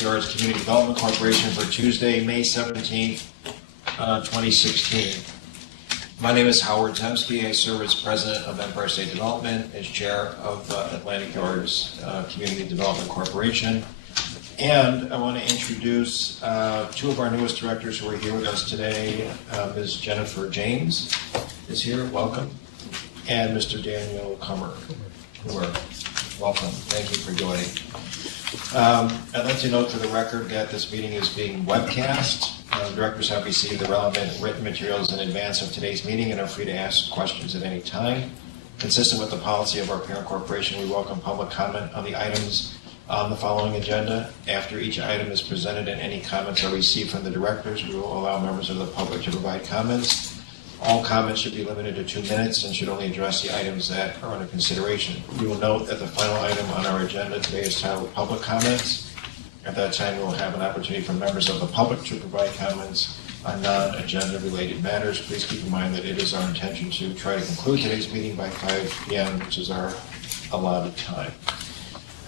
Yards Community Development Corporation for Tuesday, May 17th, 2016. My name is Howard Zemsky. I serve as president of Empire State Development, as chair of Atlantic Yards Community Development Corporation. And I want to introduce two of our newest directors who are here with us today. Ms. Jennifer James is here, welcome. And Mr. Daniel Kummer. Welcome, thank you for joining. I'd like to note for the record that this meeting is being webcast. Directors have received the relevant written materials in advance of today's meeting and are free to ask questions at any time. Consistent with the policy of our parent corporation, we welcome public comment on the items on the following agenda. After each item is presented and any comments are received from the directors, we will allow members of the public to provide comments. All comments should be limited to 2 minutes and should only address the items that are under consideration. You will note that the final item on our agenda today is titled Public Comments. At that time, we will have an opportunity for members of the public to provide comments on non-agenda related matters. Please keep in mind that it is our intention to try to conclude today's meeting by 5 p.m., which is our allotted time.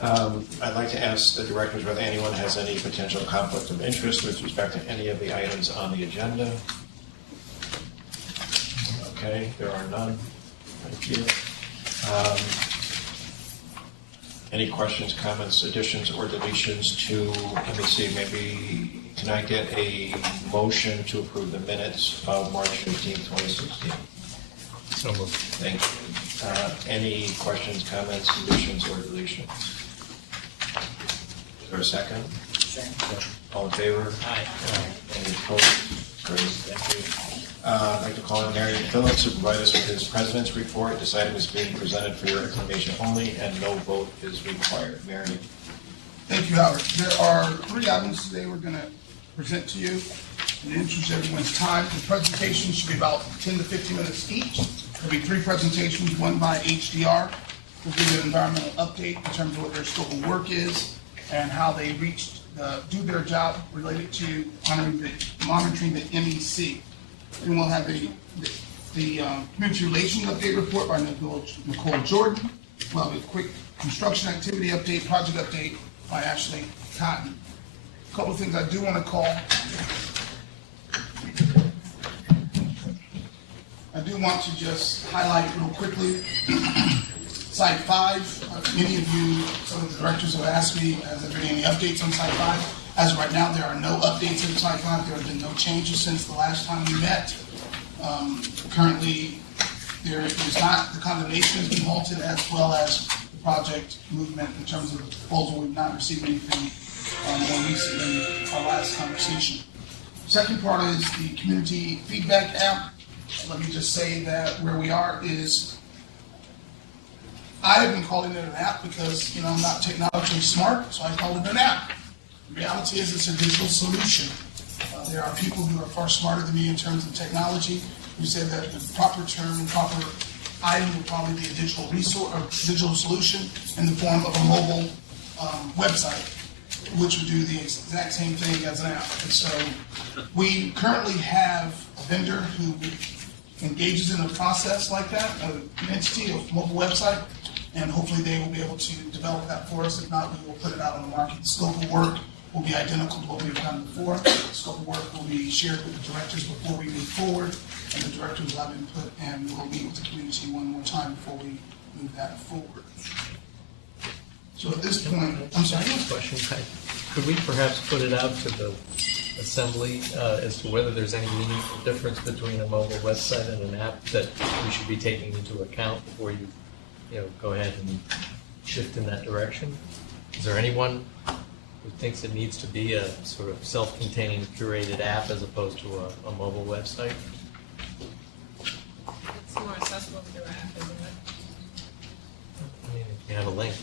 I'd like to ask the directors whether anyone has any potential conflict of interest with respect to any of the items on the agenda. Okay, there are none. Thank you. Any questions, comments, additions, or deletions to, let me see, maybe, can I get a motion to approve the minutes of March 15, 2016? So moved. Thank you. Any questions, comments, additions, or deletions? Is there a second? Second. All in favor? Aye. Any opposed? Great, thank you. I'd like to call on Marion Phillips to provide us with his president's report. This item is being presented for your information only, and no vote is required. Marion. Thank you, Howard. There are 3 items today we're going to present to you. In the interest of everyone's time, the presentation should be about 10 to 15 minutes each. There'll be 3 presentations, one by HDR. We'll give you an environmental update in terms of what their scope of work is and how they do their job related to monitoring the MEC. Then we'll have the community relations update report by Nicole Jordan. We'll have a quick construction activity update, project update by Ashley Cotton. A couple of things I do want to call. I do want to just highlight real quickly. Site 5, many of you, some of the directors have asked me, has there been any updates on Site 5? As of right now, there are no updates in Site 5. There have been no changes since the last time we met. Currently, there is not, the condemnation has been halted, as well as the project movement in terms of the proposal. We've not received anything more recently than our last conversation. Second part is the community feedback app. Let me just say that where we are is, I have been calling it an app because, I'm not technologically smart, so I call it an app. The reality is it's a digital solution. There are people who are far smarter than me in terms of technology who say that the proper term and proper item would probably be a digital resource or digital solution in the form of a mobile website, which would do the exact same thing as an app. And so we currently have a vendor who engages in a process like that, an entity, a mobile website, and hopefully they will be able to develop that for us. If not, we will put it out on the market. The scope of work will be identical to what we've done before. The scope of work will be shared with the directors before we move forward, and the directors will have input, and we'll meet with the community one more time before we move that forward. So at this point, I'm sorry. Question. Could we perhaps put it out to the assembly as to whether there's any meaningful difference between a mobile website and an app that we should be taking into account before you go ahead and shift in that direction? Is there anyone who thinks it needs to be a sort of self-contained, curated app as opposed to a mobile website? It's more accessible through an app, isn't it? I mean, if you have a link.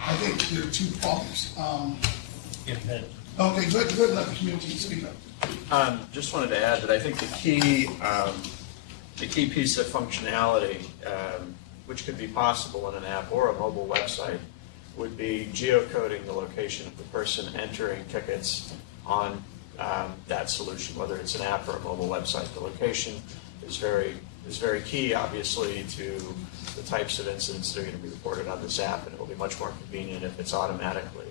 I think there are 2 problems. Okay, good. Let the community speak up. Just wanted to add that I think the key piece of functionality, which could be possible in an app or a mobile website, would be geocoding the location of the person entering tickets on that solution, whether it's an app or a mobile website. The location is very is very key, obviously, to the types of incidents that are going to be reported on this app, and it will be much more convenient if it's automatically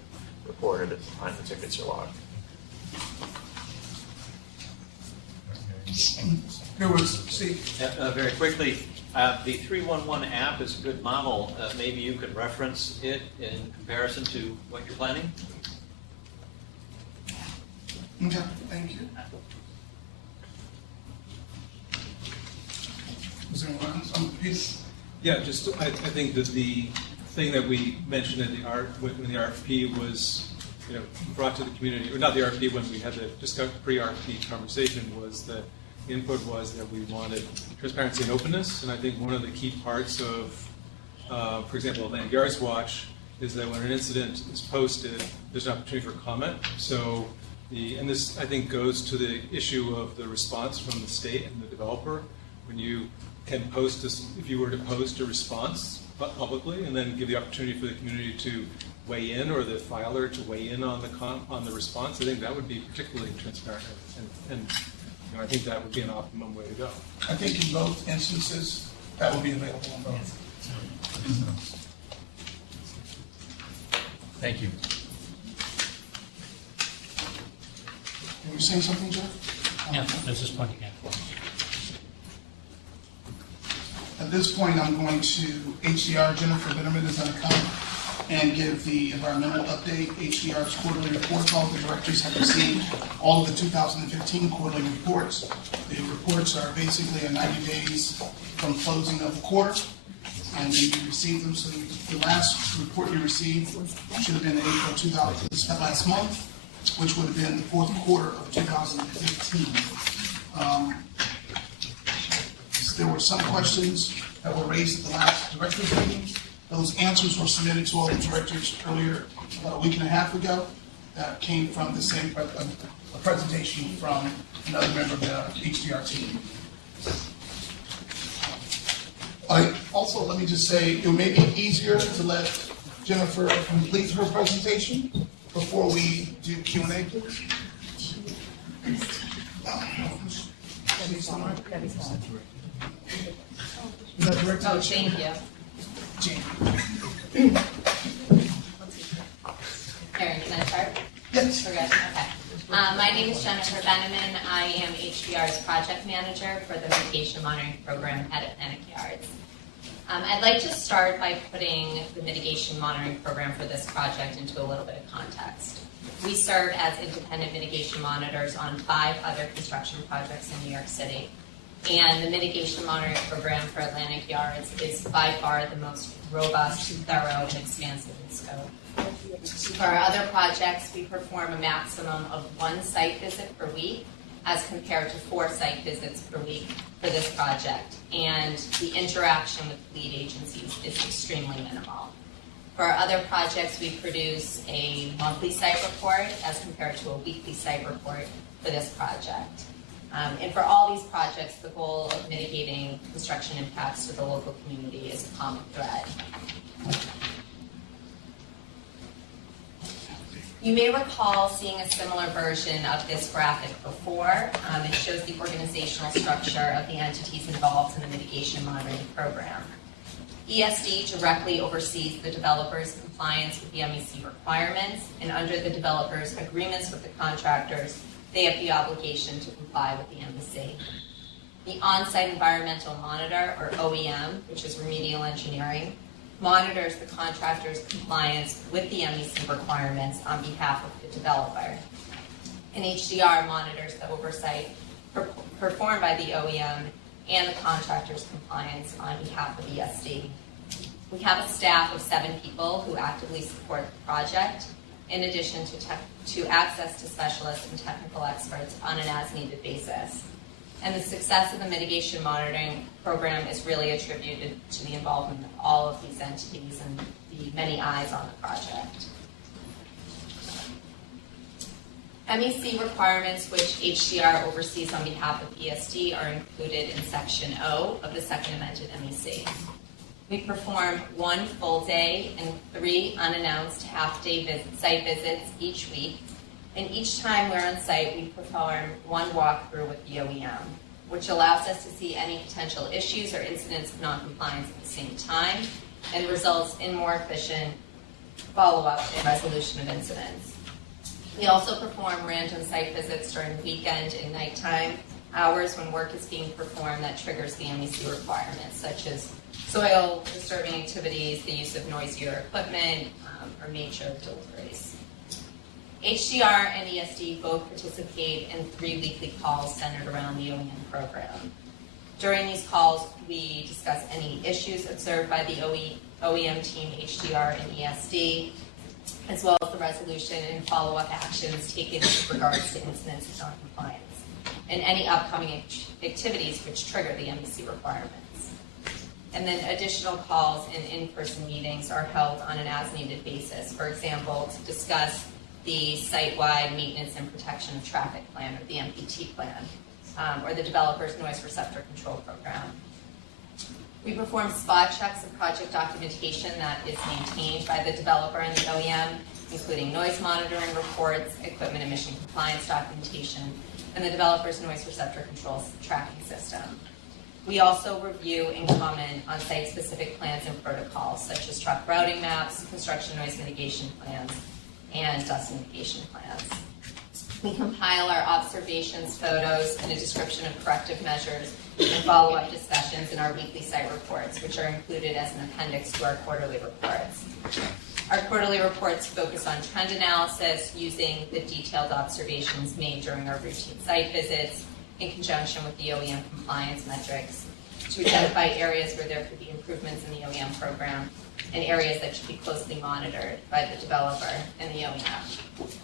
reported at the time the tickets are logged. There was, Steve. Very quickly, the 311 app is a good model. Maybe you could reference it in comparison to what you're planning? Okay, thank you. Was there anyone else? Peter? Yeah, just I think that the thing that we mentioned in when the RFP was, brought to the community, or not the RFP, when we had the pre-RFP conversation, was that the input was that we wanted transparency and openness, and I think one of the key parts of, for example, Atlantic Yards Watch is that when an incident is posted, there's an opportunity for comment. So and this I think goes to the issue of the response from the state and the developer. When you can post this, if you were to post a response publicly and then give the opportunity for the community to weigh in, or the filer to weigh in on the response, I think that would be particularly transparent, and I think that would be an optimum way to go. I think in both instances, that will be available on both. Thank you. Were you saying something, Jeff? Yeah, there's this point again. At this point, I'm going to HDR. Jennifer Bitterman is going to come and give the environmental update. HDR's quarterly reports. All the directors have received all of the 2015 quarterly reports. The reports are basically a 90 days from closing of the quarter, and then you receive them. So the last report you received should have been in April 2000, last month, which would have been the fourth quarter of 2015. There were some questions that were raised at the last directors meeting. Those answers were submitted to all the directors earlier, about a week and a half ago. That came from the same a presentation from another member of the HDR team. Also, let me just say, it may be easier to let Jennifer complete her presentation before we do Q&A, please. Is that correct? Oh, thank you. Jane. Erin, can I start? Yes. We're good? Okay. My name is Jennifer Benneman. I am HDR's project manager for the mitigation monitoring program at Atlantic Yards. I'd like to start by putting the mitigation monitoring program for this project into a little bit of context. We serve as independent mitigation monitors on 5 other construction projects in New York City. And the mitigation monitoring program for Atlantic Yards is by far the most robust, thorough, and expansive in scope. For our other projects, we perform a maximum of 1 site visit per week, as compared to 4 site visits per week for this project. And the interaction with lead agencies is extremely minimal. For our other projects, we produce a monthly site report as compared to a weekly site report for this project. And for all these projects, the goal of mitigating construction impacts to the local community is a common thread. You may recall seeing a similar version of this graphic before. It shows the organizational structure of the entities involved in the mitigation monitoring program. ESD directly oversees the developer's compliance with the MEC requirements, and under the developer's agreements with the contractors, they have the obligation to comply with the MEC. The on-site environmental monitor, or OEM, which is remedial engineering, monitors the contractor's compliance with the MEC requirements on behalf of the developer. And HDR monitors the oversight performed by the OEM and the contractor's compliance on behalf of ESD. We have a staff of 7 people who actively support the project, in addition to access to specialists and technical experts on an as-needed basis. And the success of the mitigation monitoring program is really attributed to the involvement of all of these entities and the many eyes on the project. MEC requirements, which HDR oversees on behalf of ESD, are included in Section O of the second amended MEC. We perform 1 full day and 3 unannounced half-day site visits each week. And each time we're on site, we perform 1 walkthrough with the OEM. which allows us to see any potential issues or incidents of noncompliance at the same time and results in more efficient follow-up and resolution of incidents. We also perform random site visits during the weekend and nighttime hours when work is being performed that triggers the MEC requirements, such as soil disturbing activities, the use of noisier equipment, or major deliveries. HDR and ESD both participate in 3 weekly calls centered around the OEM program. During these calls, we discuss any issues observed by the OEM team, HDR and ESD, as well as the resolution and follow-up actions taken with regards to incidents of noncompliance, and any upcoming activities which trigger the MEC requirements. And then additional calls and in-person meetings are held on an as-needed basis. For example, to discuss the site-wide maintenance and protection of traffic plan, or the MPT plan, or the developer's noise receptor control program. We perform spot checks of project documentation that is maintained by the developer and the OEM, including noise monitoring reports, equipment emission compliance documentation, and the developer's noise receptor control tracking system. We also review and comment on site-specific plans and protocols, such as truck routing maps, construction noise mitigation plans, and dust mitigation plans. We compile our observations, photos, and a description of corrective measures and follow-up discussions in our weekly site reports, which are included as an appendix to our quarterly reports. Our quarterly reports focus on trend analysis using the detailed observations made during our routine site visits in conjunction with the OEM compliance metrics to identify areas where there could be improvements in the OEM program and areas that should be closely monitored by the developer and the OEM.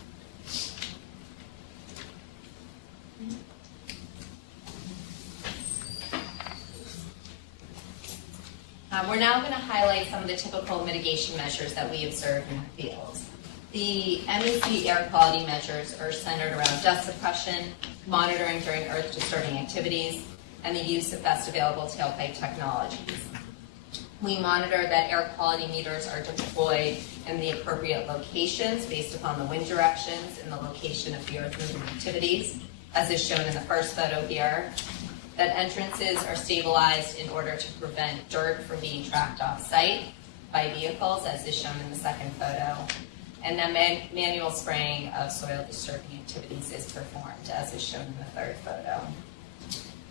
We're now going to highlight some of the typical mitigation measures that we observe in the field. The MEC air quality measures are centered around dust suppression, monitoring during earth-disturbing activities, and the use of best available tailpipe technologies. We monitor that air quality meters are deployed in the appropriate locations based upon the wind directions and the location of the earth-moving activities, as is shown in the first photo here. That entrances are stabilized in order to prevent dirt from being tracked off-site by vehicles, as is shown in the second photo. And then manual spraying of soil-disturbing activities is performed, as is shown in the third photo.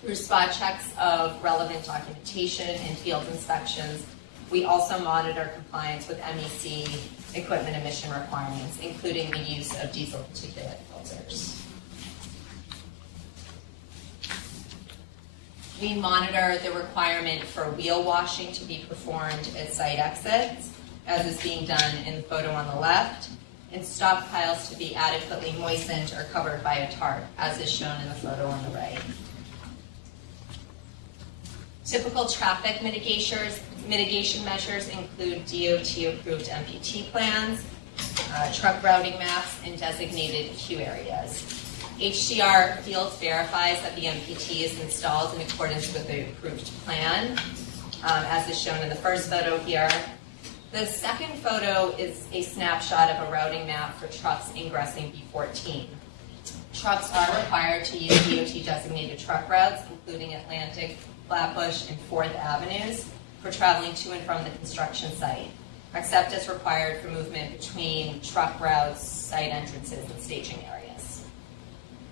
Through spot checks of relevant documentation and field inspections, we also monitor compliance with MEC equipment emission requirements, including the use of diesel particulate filters. We monitor the requirement for wheel washing to be performed at site exits, as is being done in the photo on the left, and stockpiles to be adequately moistened or covered by a tarp, as is shown in the photo on the right. Typical traffic mitigation measures include DOT-approved MPT plans, truck routing maps, and designated queue areas. HDR Field verifies that the MPT is installed in accordance with the approved plan, as is shown in the first photo here. The second photo is a snapshot of a routing map for trucks ingressing B14. Trucks are required to use DOT-designated truck routes, including Atlantic, Flatbush, and 4th Avenues, for traveling to and from the construction site, except as required for movement between truck routes, site entrances, and staging areas.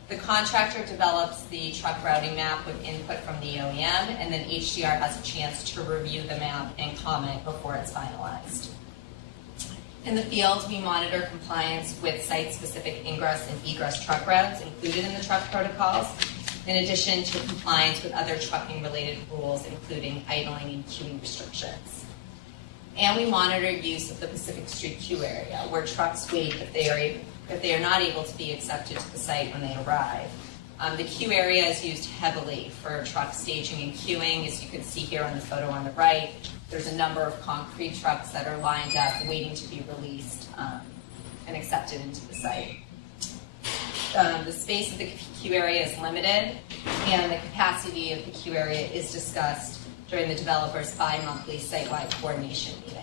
The contractor develops the truck routing map with input from the OEM, and then HDR has a chance to review the map and comment before it's finalized. In the field, we monitor compliance with site-specific ingress and egress truck routes included in the truck protocols, in addition to compliance with other trucking-related rules, including idling and queuing restrictions. And we monitor use of the Pacific Street queue area, where trucks wait if they are not able to be accepted to the site when they arrive. The queue area is used heavily for truck staging and queuing. As you can see here on the photo on the right, there's a number of concrete trucks that are lined up waiting to be released and accepted into the site. The space of the queue area is limited, and the capacity of the queue area is discussed during the developer's bi-monthly site-wide coordination meetings.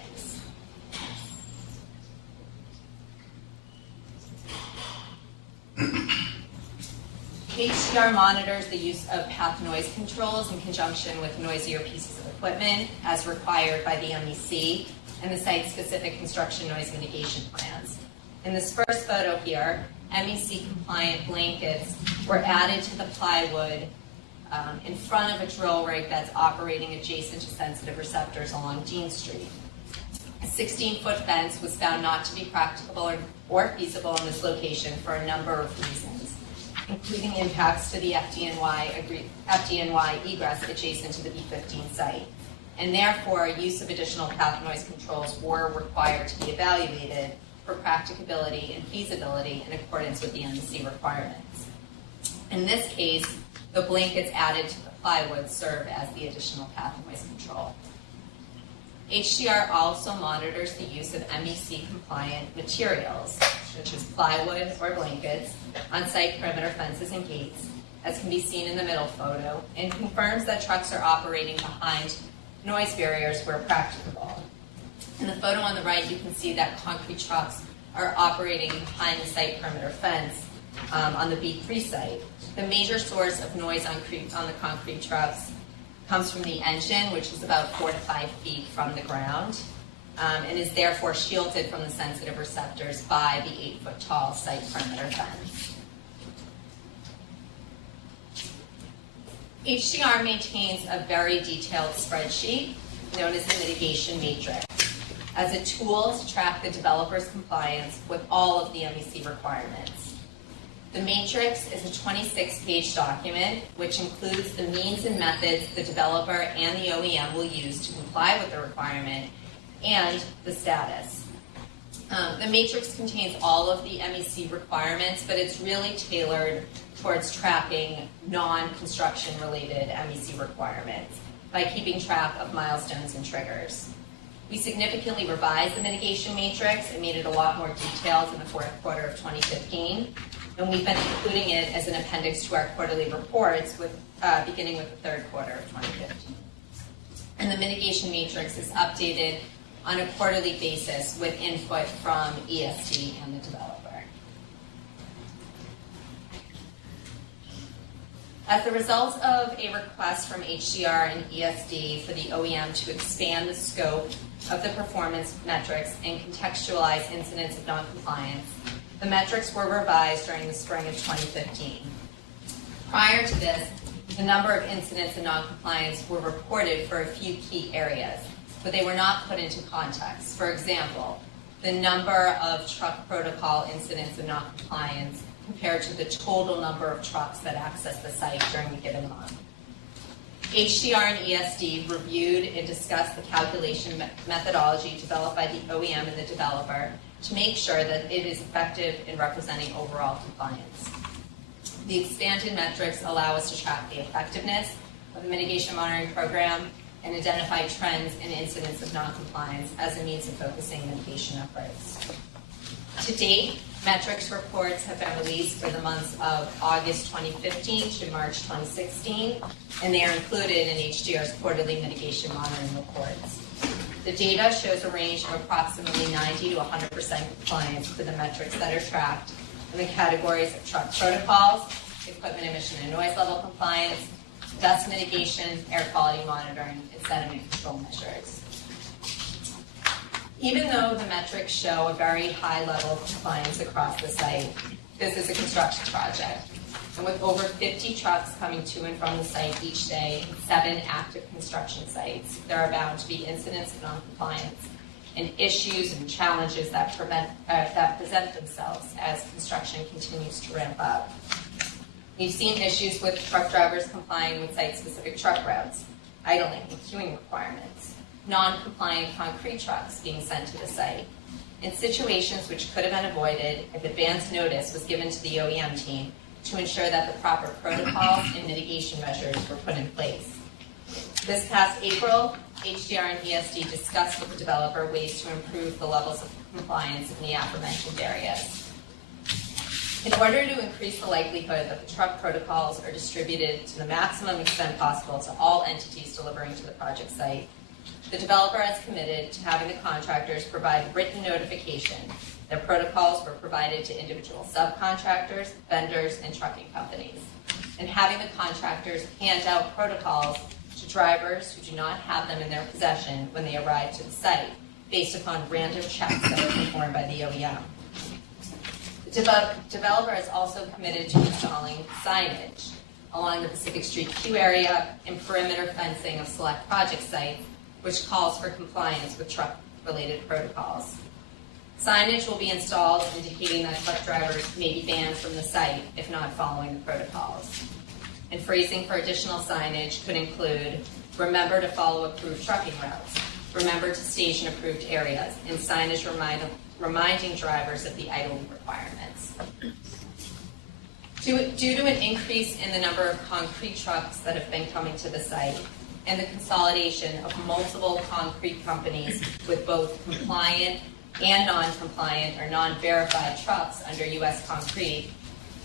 HDR monitors the use of path noise controls in conjunction with noisier pieces of equipment as required by the MEC and the site-specific construction noise mitigation plans. In this first photo here, MEC-compliant blankets were added to the plywood in front of a drill rig that's operating adjacent to sensitive receptors along Dean Street. A 16-foot fence was found not to be practicable or feasible in this location for a number of reasons, including impacts to the FDNY egress adjacent to the B15 site. And therefore, use of additional path noise controls were required to be evaluated for practicability and feasibility in accordance with the MEC requirements. In this case, the blankets added to the plywood serve as the additional path noise control. HDR also monitors the use of MEC-compliant materials, such as plywood or blankets, on site perimeter fences and gates, as can be seen in the middle photo, and confirms that trucks are operating behind noise barriers where practicable. In the photo on the right, you can see that concrete trucks are operating behind the site perimeter fence on the B3 site. The major source of noise on the concrete trucks comes from the engine, which is about 4 to 5 feet from the ground, and is therefore shielded from the sensitive receptors by the 8-foot tall site perimeter fence. HDR maintains a very detailed spreadsheet known as the mitigation matrix as a tool to track the developer's compliance with all of the MEC requirements. The matrix is a 26-page document which includes the means and methods the developer and the OEM will use to comply with the requirement and the status. The matrix contains all of the MEC requirements, but it's really tailored towards tracking non-construction related MEC requirements by keeping track of milestones and triggers. We significantly revised the mitigation matrix and made it a lot more detailed in the fourth quarter of 2015, and we've been including it as an appendix to our quarterly reports beginning with the third quarter of 2015. And the mitigation matrix is updated on a quarterly basis with input from ESD and the developer. As a result of a request from HDR and ESD for the OEM to expand the scope of the performance metrics and contextualize incidents of noncompliance, the metrics were revised during the spring of 2015. Prior to this, the number of incidents of noncompliance were reported for a few key areas, but they were not put into context. For example, the number of truck protocol incidents of noncompliance compared to the total number of trucks that access the site during a given month. HDR and ESD reviewed and discussed the calculation methodology developed by the OEM and the developer to make sure that it is effective in representing overall compliance. The expanded metrics allow us to track the effectiveness of the mitigation monitoring program and identify trends and incidents of noncompliance as a means of focusing mitigation efforts. To date, metrics reports have been released for the months of August 2015 to March 2016, and they are included in HDR's quarterly mitigation monitoring reports. The data shows a range of approximately 90 to 100% compliance for the metrics that are tracked in the categories of truck protocols, equipment emission and noise level compliance, dust mitigation, air quality monitoring, and sediment control measures. Even though the metrics show a very high level of compliance across the site, this is a construction project. And with over 50 trucks coming to and from the site each day and 7 active construction sites, there are bound to be incidents of noncompliance and issues and challenges that present themselves as construction continues to ramp up. We've seen issues with truck drivers complying with site-specific truck routes, idling and queuing requirements, non-compliant concrete trucks being sent to the site, in situations which could have been avoided if advance notice was given to the OEM team to ensure that the proper protocols and mitigation measures were put in place. This past April, HDR and ESD discussed with the developer ways to improve the levels of compliance in the aforementioned areas. In order to increase the likelihood that the truck protocols are distributed to the maximum extent possible to all entities delivering to the project site, the developer has committed to having the contractors provide written notification that protocols were provided to individual subcontractors, vendors, and trucking companies. and having the contractors hand out protocols to drivers who do not have them in their possession when they arrive to the site, based upon random checks that are performed by the OEM. The developer is also committed to installing signage along the Pacific Street queue area and perimeter fencing of select project sites, which calls for compliance with truck-related protocols. Signage will be installed indicating that truck drivers may be banned from the site if not following the protocols. And phrasing for additional signage could include, remember to follow approved trucking routes, remember to station approved areas, and signage reminding drivers of the idling requirements. Due to an increase in the number of concrete trucks that have been coming to the site and the consolidation of multiple concrete companies with both compliant and non-compliant or non-verified trucks under U.S. Concrete,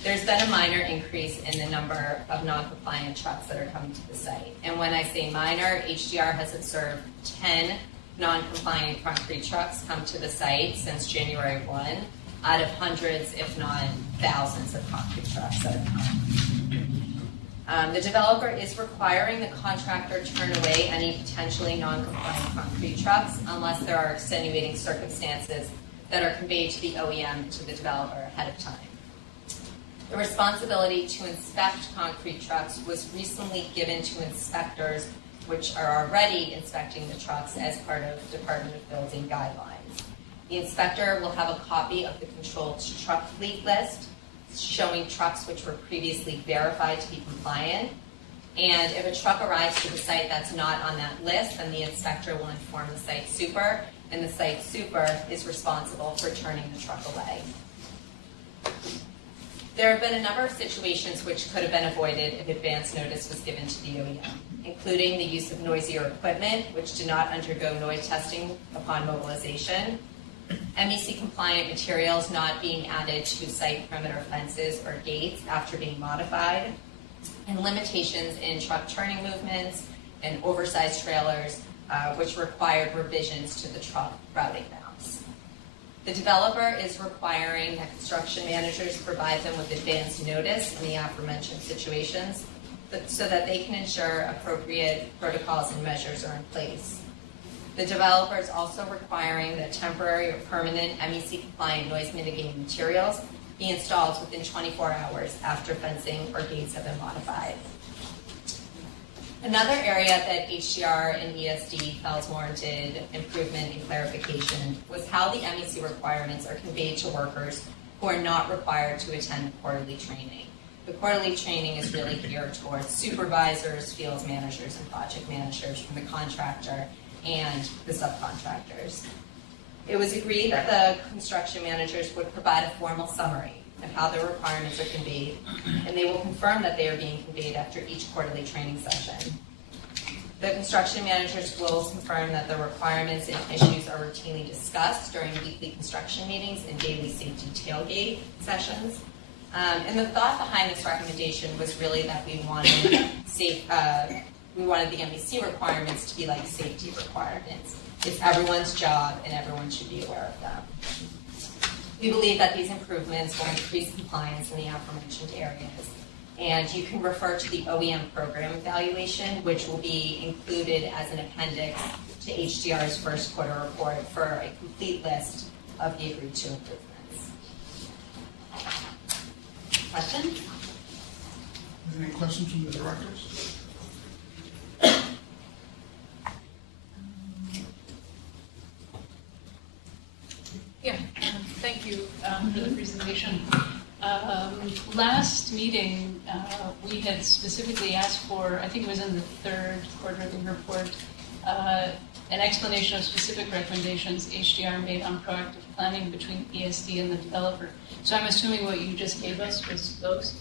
there's been a minor increase in the number of non-compliant trucks that are coming to the site. And when I say minor, HDR has observed 10 non-compliant concrete trucks come to the site since January 1, out of hundreds, if not thousands, of concrete trucks that have come. The developer is requiring the contractor turn away any potentially non-compliant concrete trucks unless there are extenuating circumstances that are conveyed to the OEM to the developer ahead of time. The responsibility to inspect concrete trucks was recently given to inspectors which are already inspecting the trucks as part of Department of Building guidelines. The inspector will have a copy of the controlled truck fleet list showing trucks which were previously verified to be compliant. And if a truck arrives to the site that's not on that list, then the inspector will inform the site super, and the site super is responsible for turning the truck away. There have been a number of situations which could have been avoided if advance notice was given to the OEM, including the use of noisier equipment, which did not undergo noise testing upon mobilization, MEC compliant materials not being added to site perimeter fences or gates after being modified, and limitations in truck turning movements and oversized trailers, which required revisions to the truck routing maps. The developer is requiring that construction managers provide them with advance notice in the aforementioned situations so that they can ensure appropriate protocols and measures are in place. The developer is also requiring that temporary or permanent MEC compliant noise mitigating materials be installed within 24 hours after fencing or gates have been modified. Another area that HDR and ESD felt warranted improvement and clarification was how the MEC requirements are conveyed to workers who are not required to attend quarterly training. The quarterly training is really geared towards supervisors, field managers, and project managers from the contractor and the subcontractors. It was agreed that the construction managers would provide a formal summary of how their requirements are conveyed, and they will confirm that they are being conveyed after each quarterly training session. The construction managers will confirm that the requirements and issues are routinely discussed during weekly construction meetings and daily safety tailgate sessions. And the thought behind this recommendation was really that we wanted the MEC requirements to be like safety requirements. It's everyone's job and everyone should be aware of them. We believe that these improvements will increase compliance in the aforementioned areas. And you can refer to the OEM program evaluation, which will be included as an appendix to HDR's first quarter report for a complete list of the agreed to improvements. Questions? Any questions from the directors? Yeah, thank you for the presentation. Last meeting, we had specifically asked for, I think it was in the third quarterly report, an explanation of specific recommendations HDR made on proactive planning between ESD and the developer. So I'm assuming what you just gave us was those?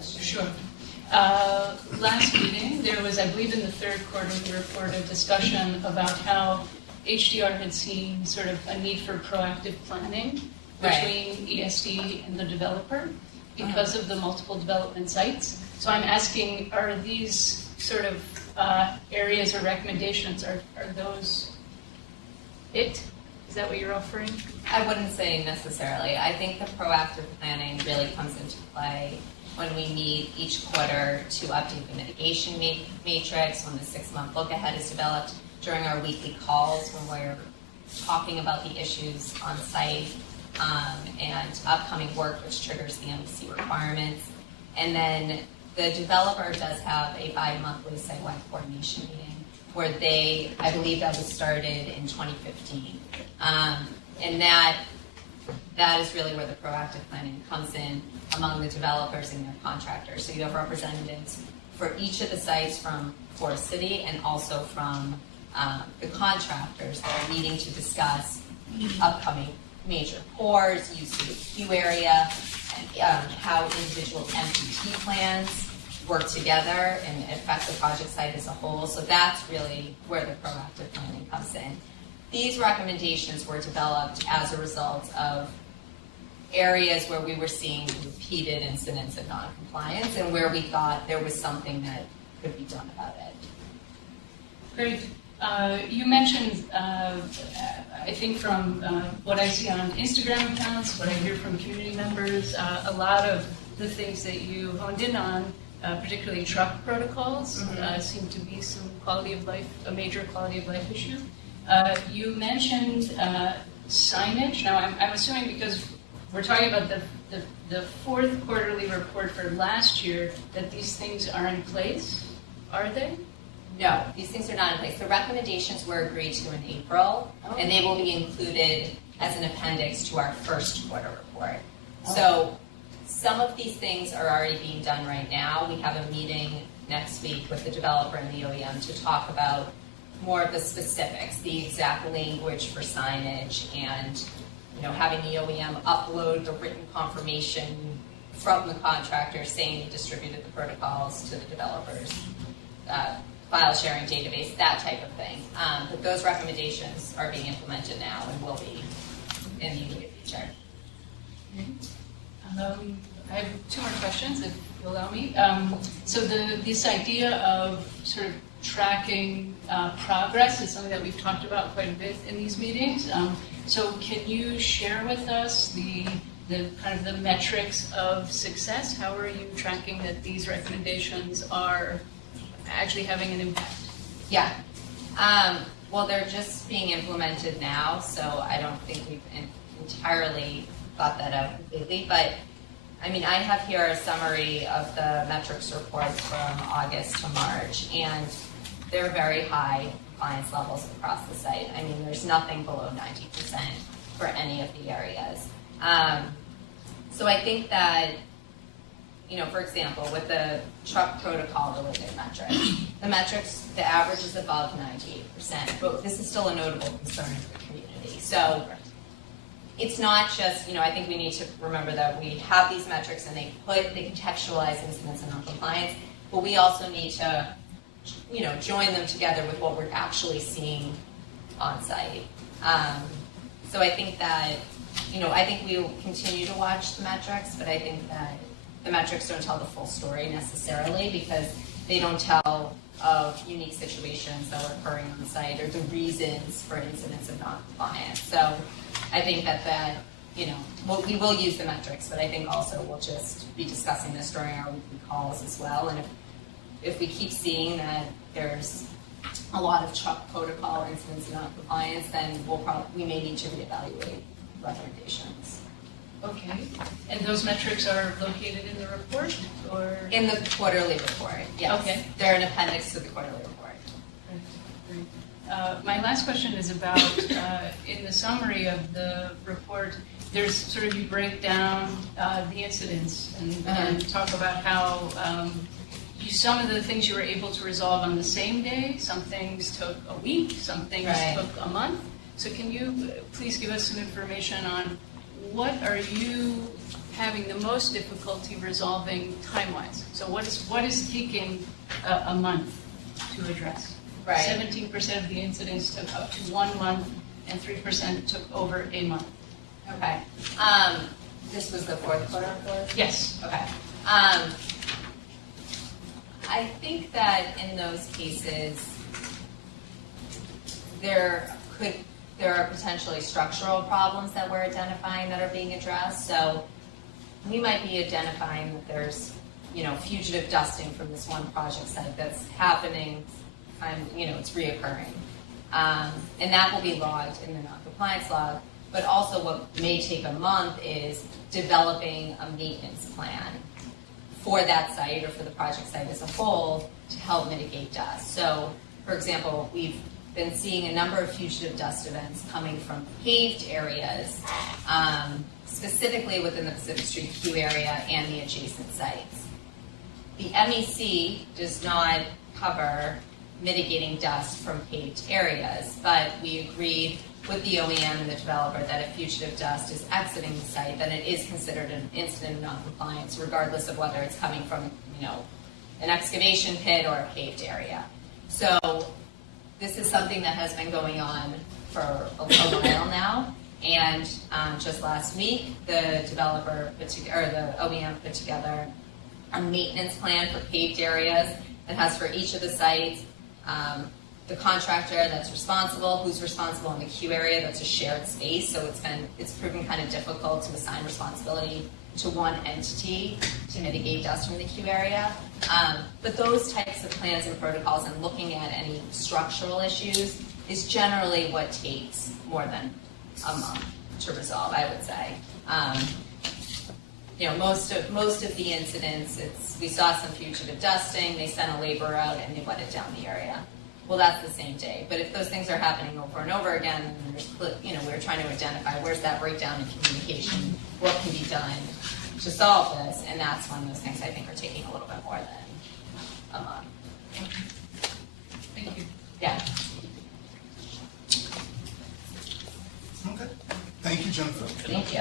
Sure. Last meeting, there was, I believe in the third quarterly report, a discussion about how HDR had seen sort of a need for proactive planning between ESD and the developer because of the multiple development sites. So I'm asking, are these sort of areas or recommendations, are those it? Is that what you're offering? I wouldn't say necessarily. I think the proactive planning really comes into play when we meet each quarter to update the mitigation matrix, when the 6-month look ahead is developed, during our weekly calls when we're talking about the issues on site and upcoming work which triggers the MVC requirements. And then the developer does have a bi-monthly site-wide coordination meeting where I believe that was started in 2015. And that is really where the proactive planning comes in among the developers and their contractors. So you have representatives for each of the sites from Forest City and also from the contractors that are meeting to discuss upcoming major pours, use of the queue area, and how individual MPT plans work together and affect the project site as a whole. So that's really where the proactive planning comes in. These recommendations were developed as a result of areas where we were seeing repeated incidents of noncompliance and where we thought there was something that could be done about it. Great. You mentioned, I think from what I see on Instagram accounts, what I hear from community members, a lot of the things that you honed in on, particularly truck protocols, seem to be some quality of life, a major quality of life issue. You mentioned signage. Now, I'm assuming because we're talking about the fourth quarterly report for last year, that these things are in place. Are they? No, these things are not in place. The recommendations were agreed to in April, and they will be included as an appendix to our first quarter report. So some of these things are already being done right now. We have a meeting next week with the developer and the OEM to talk about more of the specifics, the exact language for signage, and having the OEM upload the written confirmation from the contractor saying he distributed the protocols to the developers. File sharing database, that type of thing. But those recommendations are being implemented now and will be in the immediate future. I have 2 more questions, if you'll allow me. So this idea of sort of tracking progress is something that we've talked about quite a bit in these meetings. So can you share with us the kind of the metrics of success? How are you tracking that these recommendations are actually having an impact? Yeah. Well, they're just being implemented now, so I don't think we've entirely got that out completely. But, I mean, I have here a summary of the metrics reports from August to March, and they're very high compliance levels across the site. I mean, there's nothing below 90% for any of the areas. So I think that, for example, with the truck protocol related metrics, the average is above 98%, but this is still a notable concern for the community. So it's not just, I think we need to remember that we have these metrics and they contextualize incidents of noncompliance, but we also need to, join them together with what we're actually seeing on site. So I think that, I think we will continue to watch the metrics, but I think that the metrics don't tell the full story necessarily because they don't tell of unique situations that are occurring on the site or the reasons for incidents of noncompliance. So I think that we will use the metrics, but I think also we'll just be discussing this during our weekly calls as well. And if we keep seeing that there's a lot of truck protocol incidents of noncompliance, then we may need to reevaluate recommendations. Okay. And those metrics are located in the report, or? In the quarterly report, yes. Okay. They're an appendix to the quarterly report. Great. My last question is about, in the summary of the report, there's sort of, you break down the incidents and talk about how some of the things you were able to resolve on the same day, some things took a week, some things took a month. So can you please give us some information on what are you having the most difficulty resolving time-wise? So what is taking a month to address? Right. 17% of the incidents took up to 1 month, and 3% took over a month. Okay. This was the fourth quarter report? Yes. Okay. I think that in those cases, there could there are potentially structural problems that we're identifying that are being addressed. So we might be identifying that there's, fugitive dusting from this one project site that's happening, and, it's reoccurring. And that will be logged in the non-compliance log. But also what may take a month is developing a maintenance plan for that site or for the project site as a whole to help mitigate dust. So, for example, we've been seeing a number of fugitive dust events coming from paved areas, specifically within the Pacific Street Q area and the adjacent sites. The MEC does not cover mitigating dust from paved areas, but we agreed with the OEM and the developer that if fugitive dust is exiting the site, then it is considered an incident of noncompliance, regardless of whether it's coming from, an excavation pit or a paved area. So this is something that has been going on for a while now, and just last week, the OEM put together a maintenance plan for paved areas that has for each of the sites the contractor that's responsible, who's responsible in the Q area. That's a shared space, so it's proven kind of difficult to assign responsibility to one entity to mitigate dust from the Q area. But those types of plans and protocols and looking at any structural issues is generally what takes more than a month to resolve, I would say. Most of the incidents, we saw some fugitive dusting, they sent a laborer out and they wetted down the area. Well, that's the same day. But if those things are happening over and over again, we're trying to identify where's that breakdown in communication, what can be done to solve this, and that's when those things I think are taking a little bit more than a month. Thank you. Yeah. Okay. Thank you, Jennifer. Thank you.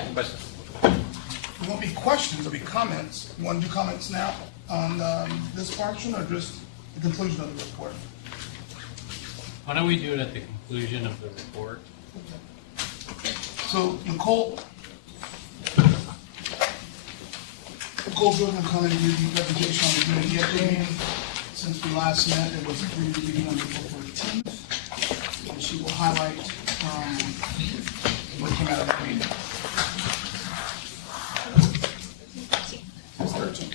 There won't be questions, there'll be comments. You want to do comments now on this portion or just the conclusion of the report? Why don't we do it at the conclusion of the report? So Nicole's going to come in and give you a presentation on the community update meeting. Since we last met, it was a community meeting on April 14th. And she will highlight what came out of that meeting. It's 13.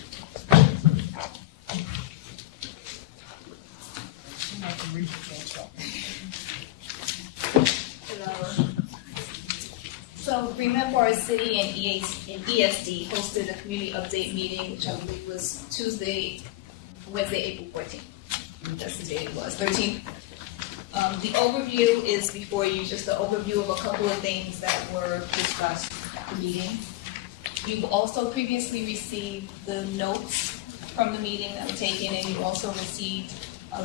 So Greenland Forest City and ESD hosted a community update meeting, which I believe was Wednesday, April 14th. That's the day it was, 13th. The overview is before you, just the overview of a couple of things that were discussed at the meeting. You've also previously received the notes from the meeting that were taken, and you also received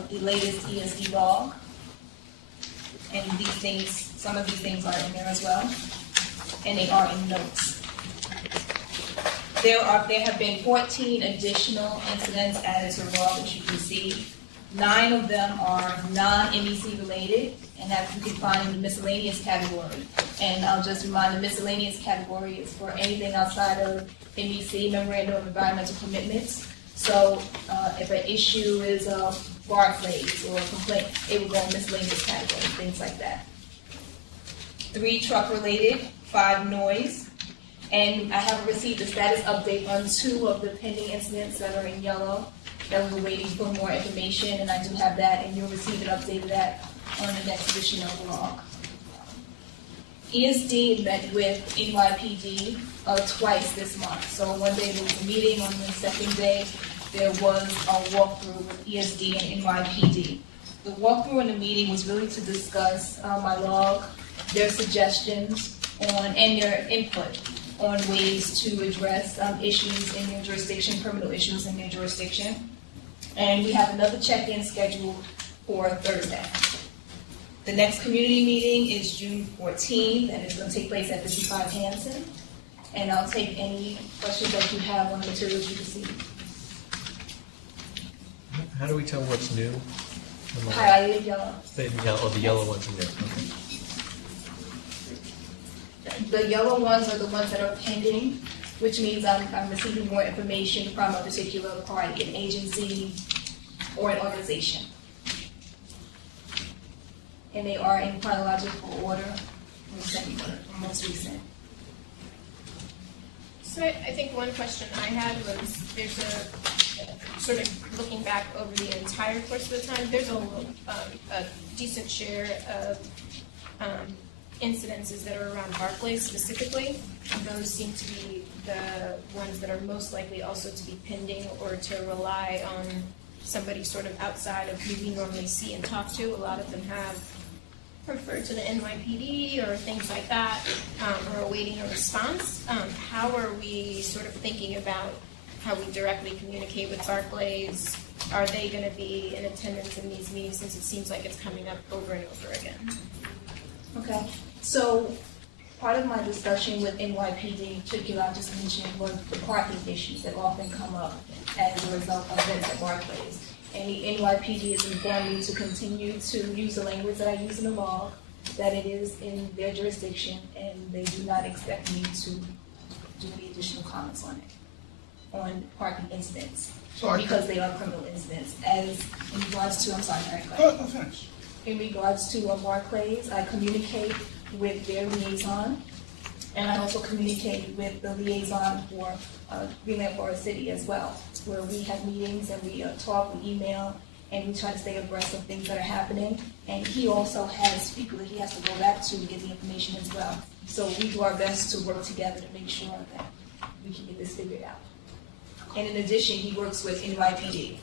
the latest ESD log. And these things, some of these things are in there as well, and they are in notes. There have been 14 additional incidents added to the log, as you can see. 9 of them are non-MEC related, and that you can find in the miscellaneous category. And I'll just remind, the miscellaneous category is for anything outside of MEC, memorandum of environmental commitments. So if an issue is a bar phrase or a complaint, it will go in miscellaneous category, things like that. 3 truck related, 5 noise, and I have received a status update on 2 of the pending incidents that are in yellow, that we were waiting for more information, and I do have that, and you'll receive an update of that on the next edition of the log. ESD met with NYPD twice this month. So one day there was a meeting, on the second day there was a walkthrough with ESD and NYPD. The walkthrough in the meeting was really to discuss my log, their suggestions on, and their input on ways to address issues in your jurisdiction, criminal issues in your jurisdiction. And we have another check-in scheduled for Thursday. The next community meeting is June 14th, and it's going to take place at 55 Hanson. And I'll take any questions that you have on the materials you received. How do we tell what's new? Highlighted yellow. The yellow ones in there. Okay. The yellow ones are the ones that are pending, which means I'm receiving more information from a particular party, an agency, or an organization. and they are in chronological order, from second to most recent. So I think one question I had was, there's a, sort of looking back over the entire course of the time, there's a decent share of incidences that are around Barclays specifically. Those seem to be the ones that are most likely also to be pending or to rely on somebody sort of outside of who we normally see and talk to. A lot of them have referred to the NYPD or things like that, or awaiting a response. How are we sort of thinking about how we directly communicate with Barclays? Are they going to be in attendance in these meetings, since it seems like it's coming up over and over again? Okay, so part of my discussion with NYPD in particular, I just mentioned, was the parking issues that often come up as a result of events at Barclays. And the NYPD has informed me to continue to use the language that I use in the log, that it is in their jurisdiction, and they do not expect me to do any additional comments on it, on parking incidents, because they are criminal incidents. As in regards to, I'm sorry, Eric, Finish. in regards to Barclays, I communicate with their liaison, and I also communicate with the liaison for Greenland Forest City as well, where we have meetings and we talk, we email, and we try to stay abreast of things that are happening. And he also has people that he has to go back to get the information as well. So we do our best to work together to make sure that we can get this figured out. And in addition, he works with NYPD.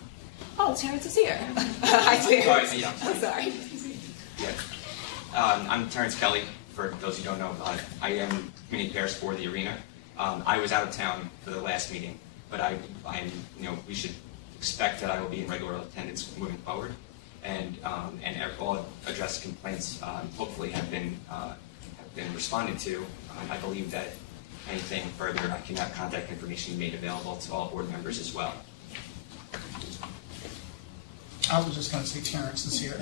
Oh, Terrence is here. Hi, Terrence. Sorry, yeah. I'm sorry. Yeah. I'm Terrence Kelly. For those who don't know, I am community affairs for the arena. I was out of town for the last meeting, but we should expect that I will be in regular attendance moving forward, and all addressed complaints hopefully have been responded to. I believe that anything further, I can have contact information made available to all board members as well. I was just gonna say Terrence is here.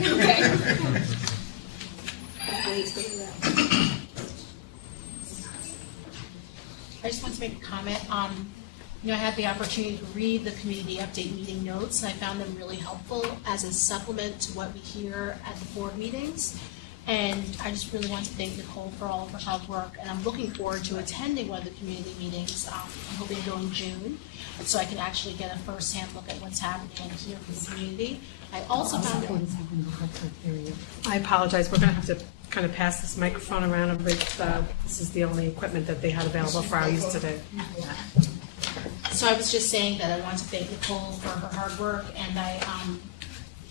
I just want to make a comment. I had the opportunity to read the community update meeting notes, and I found them really helpful as a supplement to what we hear at the board meetings. And I just really want to thank Nicole for all of her hard work, and I'm looking forward to attending one of the community meetings. I'm hoping to go in June, so I can actually get a first-hand look at what's happening and hear from the community. I also found I apologize, we're going to have to kind of pass this microphone around a bit. This is the only equipment that they had available for our use today. So I was just saying that I want to thank Nicole for her hard work, and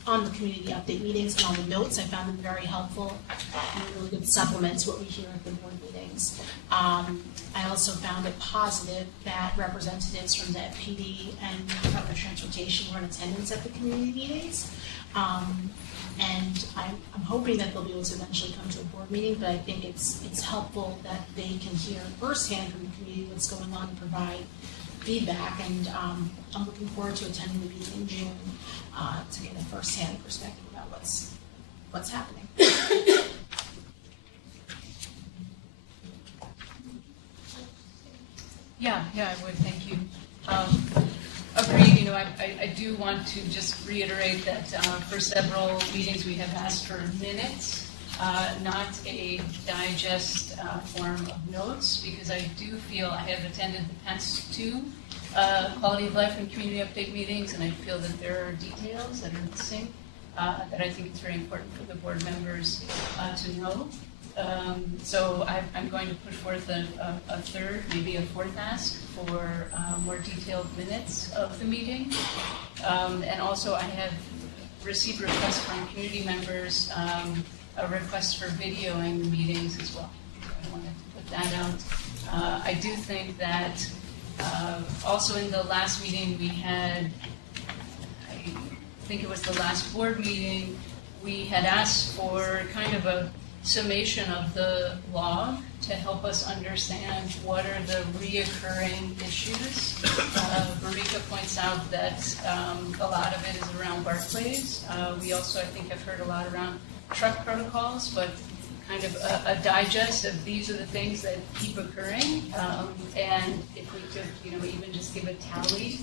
on the community update meetings and all the notes, I found them very helpful and really good supplements to what we hear at the board meetings. I also found it positive that representatives from the PD and Department of Transportation were in attendance at the community meetings. And I'm hoping that they'll be able to eventually come to a board meeting, but I think it's helpful that they can hear firsthand from the community what's going on and provide feedback. And I'm looking forward to attending the meeting in June to get a firsthand perspective about what's happening. Yeah, I would, thank you. Agreed, I do want to just reiterate that for several meetings we have asked for minutes, not a digest form of notes, because I do feel I have attended the past two quality of life and community update meetings, and I feel that there are details that are missing that I think it's very important for the board members to know. So I'm going to put forth a third, maybe a fourth ask for more detailed minutes of the meeting. And also I have received requests from community members, a request for videoing the meetings as well. I wanted to put that out. I do think that also in the last meeting we had, I think it was the last board meeting, we had asked for kind of a summation of the log to help us understand what are the reoccurring issues. Marika points out that a lot of it is around Barclays. We also, I think, have heard a lot around truck protocols, but kind of a digest of these are the things that keep occurring. And if we could, even just give a tally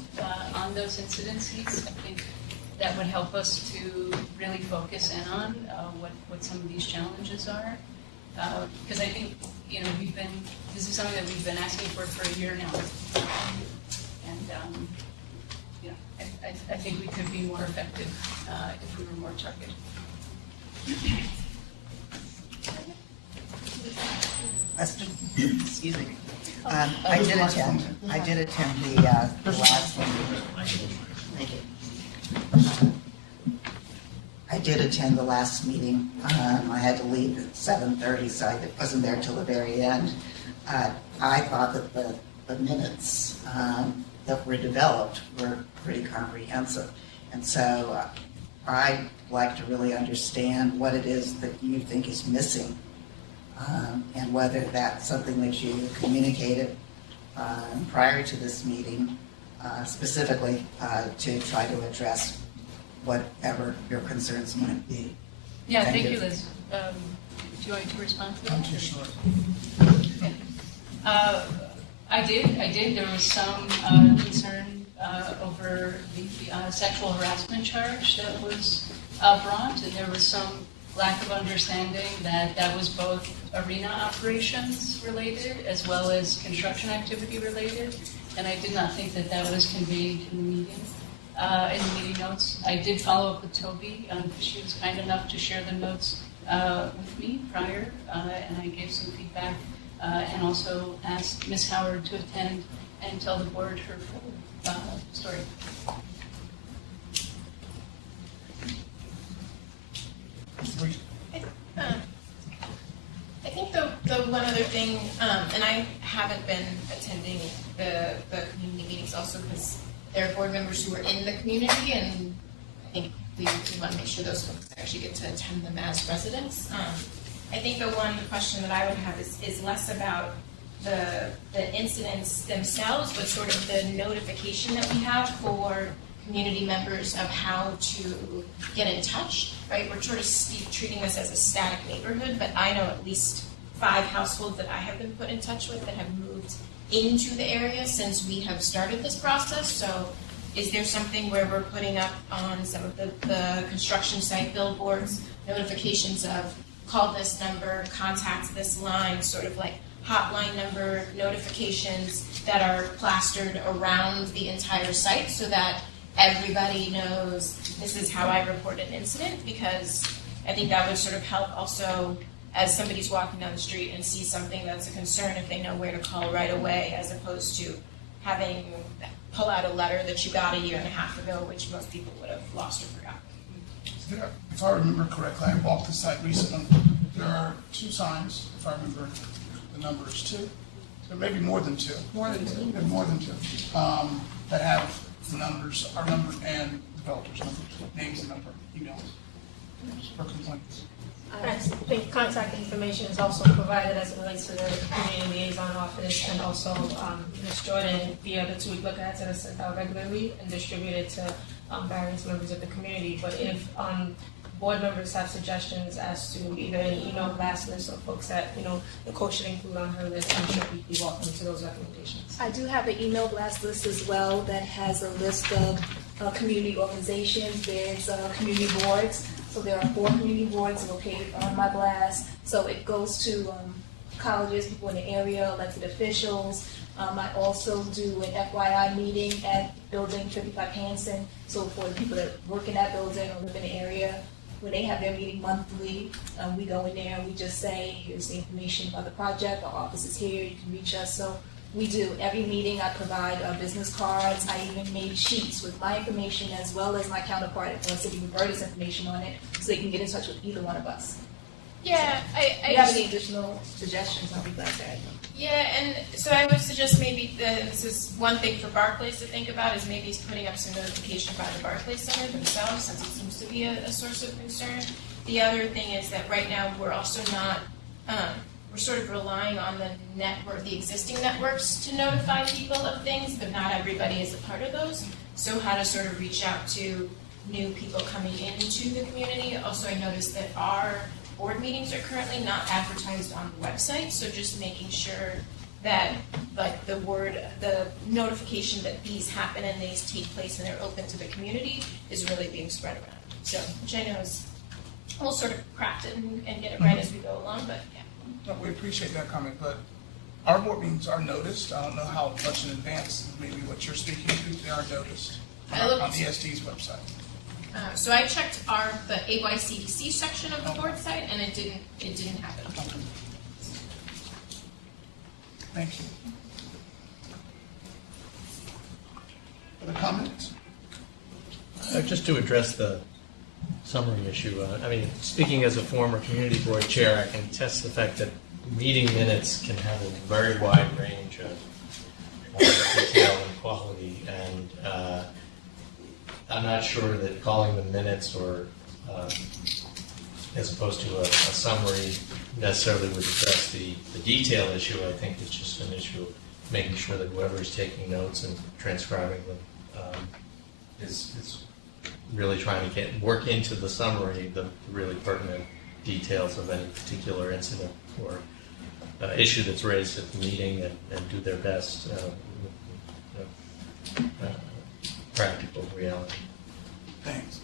on those incidences, I think that would help us to really focus in on what some of these challenges are. Because I think, this is something that we've been asking for a year now. And, I think we could be more effective if we were more targeted. Excuse me. I did attend the last one. Thank you. I did attend the last meeting. I had to leave at 7:30, so I wasn't there till the very end. I thought that the minutes that were developed were pretty comprehensive. And so I'd like to really understand what it is that you think is missing, and whether that's something that you communicated prior to this meeting, specifically to try to address whatever your concerns might be. Yeah, thank you, Liz. Do you want me to respond to that? I'm too short. Okay. I did. There was some concern over the sexual harassment charge that was brought, and there was some lack of understanding that that was both arena operations related as well as construction activity related, and I did not think that that was conveyed in the meeting. In the meeting notes, I did follow up with Toby. She was kind enough to share the notes with me prior, and I gave some feedback, and also asked Ms. Howard to attend and tell the board her full story. I think the one other thing, and I haven't been attending the community meetings also because there are board members who are in the community, and I think we want to make sure those folks actually get to attend them as residents. I think the one question that I would have is less about the incidents themselves, but sort of the notification that we have for community members of how to get in touch, right? We're sort of treating this as a static neighborhood, but I know at least 5 households that I have been put in touch with that have moved into the area since we have started this process. So is there something where we're putting up on some of the construction site billboards notifications of call this number, contact this line, sort of like hotline number notifications that are plastered around the entire site so that everybody knows this is how I report an incident? Because I think that would sort of help also as somebody's walking down the street and sees something that's a concern, if they know where to call right away, as opposed to having pull out a letter that you got a year and a half ago, which most people would have lost or forgotten. If I remember correctly, I walked the site recently. There are 2 signs, if I remember the number is 2. There may be more than 2. More than 2. There are more than 2 that have the numbers, our number and developers' numbers, names and number, emails, for complaints. I think contact information is also provided as it relates to the community liaison office, and also Ms. Jordan, via the 2-week look ahead that is sent out regularly and distributed to various members of the community. But if board members have suggestions as to either an email blast list or folks that the coach should include on her list, I'm sure we'd be welcome to those recommendations. I do have an email blast list as well that has a list of community organizations. There's community boards. So there are 4 community boards located on my blast. So it goes to colleges, people in the area, elected officials. I also do an FYI meeting at Building 55 Hanson. So for the people that work in that building or live in the area, when they have their meeting monthly, we go in there and we just say, here's the information about the project, our office is here, you can reach us. So we do. Every meeting I provide business cards. I even made sheets with my information as well as my counterpart at City Roberta's information on it, so you can get in touch with either one of us. Yeah, If you have any additional suggestions, I'll be glad to add them. Yeah, and so I would suggest maybe this is one thing for Barclays to think about, is maybe putting up some notification by the Barclays Center themselves, since it seems to be a source of concern. The other thing is that right now we're also not, we're sort of relying on the network, the existing networks to notify people of things, but not everybody is a part of those. So how to sort of reach out to new people coming into the community. Also, I noticed that our board meetings are currently not advertised on the website, so just making sure that like the notification that these happen and these take place and they're open to the community is really being spread around. So, which I know is, we'll sort of craft it and get it right as we go along, but yeah. No, we appreciate that comment, but our board meetings are noticed. I don't know how much in advance, maybe what you're speaking to, they are noticed on ESD's website. So I checked the AYCDC section of the board site, and it didn't happen. Thank you. Other comments? Just to address the summary issue, I mean, speaking as a former community board chair, I can attest the fact that meeting minutes can have a very wide range of detail and quality, and I'm not sure that calling them minutes or as opposed to a summary necessarily would address the detail issue. I think it's just an issue of making sure that whoever's taking notes and transcribing them is really trying to work into the summary the really pertinent details of any particular incident or issue that's raised at the meeting and do their best practical reality. Thanks.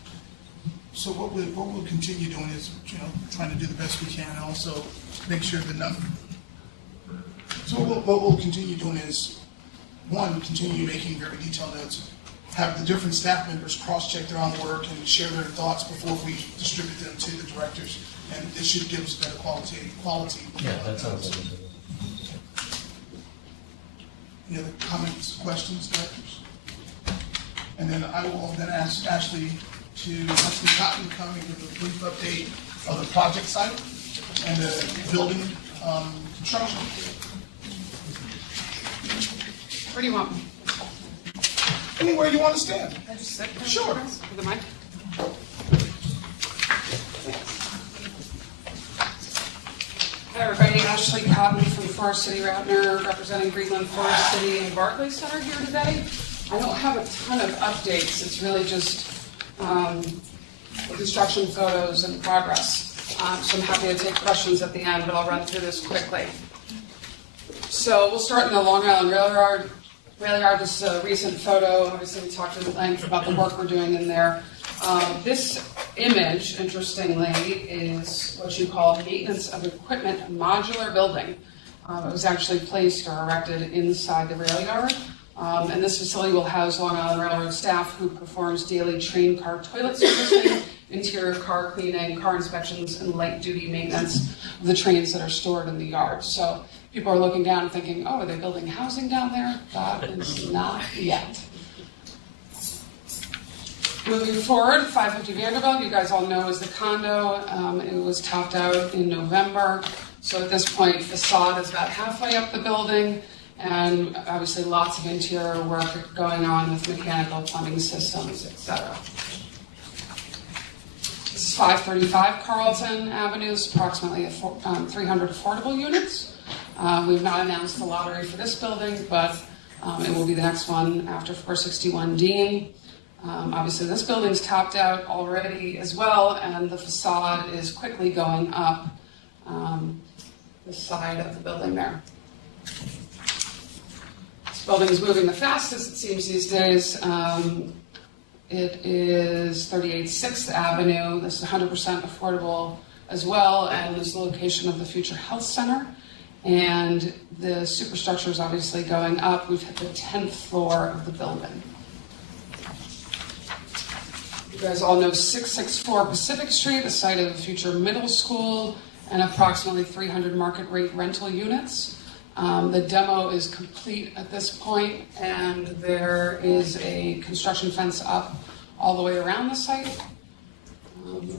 So what we'll continue doing is, trying to do the best we can and also make sure the number. So what we'll continue doing is, one, continue making very detailed notes, have the different staff members cross-check their own work and share their thoughts before we distribute them to the directors. And it should give us better quality. Yeah, that sounds like it. Any other comments, questions, directors? And then I will then ask Ashley Cotton to come in with a brief update of the project site and the building construction. Where do you want me? Anywhere you want to stand. Can I just sit there? Sure. With the mic? Hi everybody, Ashley Cotton from Forest City Radnor, representing Greenland Forest City and Barclays Center here today. I don't have a ton of updates, it's really just the construction photos and progress. So I'm happy to take questions at the end, but I'll run through this quickly. So we'll start in the Long Island Rail Yard. This is a recent photo. Obviously, we talked at length about the work we're doing in there. This image, interestingly, is what you call maintenance of equipment modular building. It was actually placed or erected inside the rail yard. And this facility will house Long Island Railroad staff who performs daily train car toilet servicing, interior car cleaning, car inspections, and light-duty maintenance of the trains that are stored in the yard. So people are looking down and thinking, oh, are they building housing down there? That is not yet. Moving forward, 550 Vanderbilt, you guys all know is the condo. It was topped out in November. So at this point, facade is about halfway up the building. And obviously lots of interior work going on with mechanical plumbing systems, etc. This is 535 Carlton Avenue. It's approximately 300 affordable units. We've not announced the lottery for this building, but it will be the next one after 461 Dean. Obviously this building's topped out already as well, and the facade is quickly going up the side of the building there. Building is moving the fastest, it seems, these days. It is 38 6th Avenue. This is 100% affordable as well, and is the location of the future health center. And the superstructure is obviously going up. We've hit the 10th floor of the building. You guys all know 664 Pacific Street, the site of the future middle school, and approximately 300 market rate rental units. The demo is complete at this point, and there is a construction fence up all the way around the site.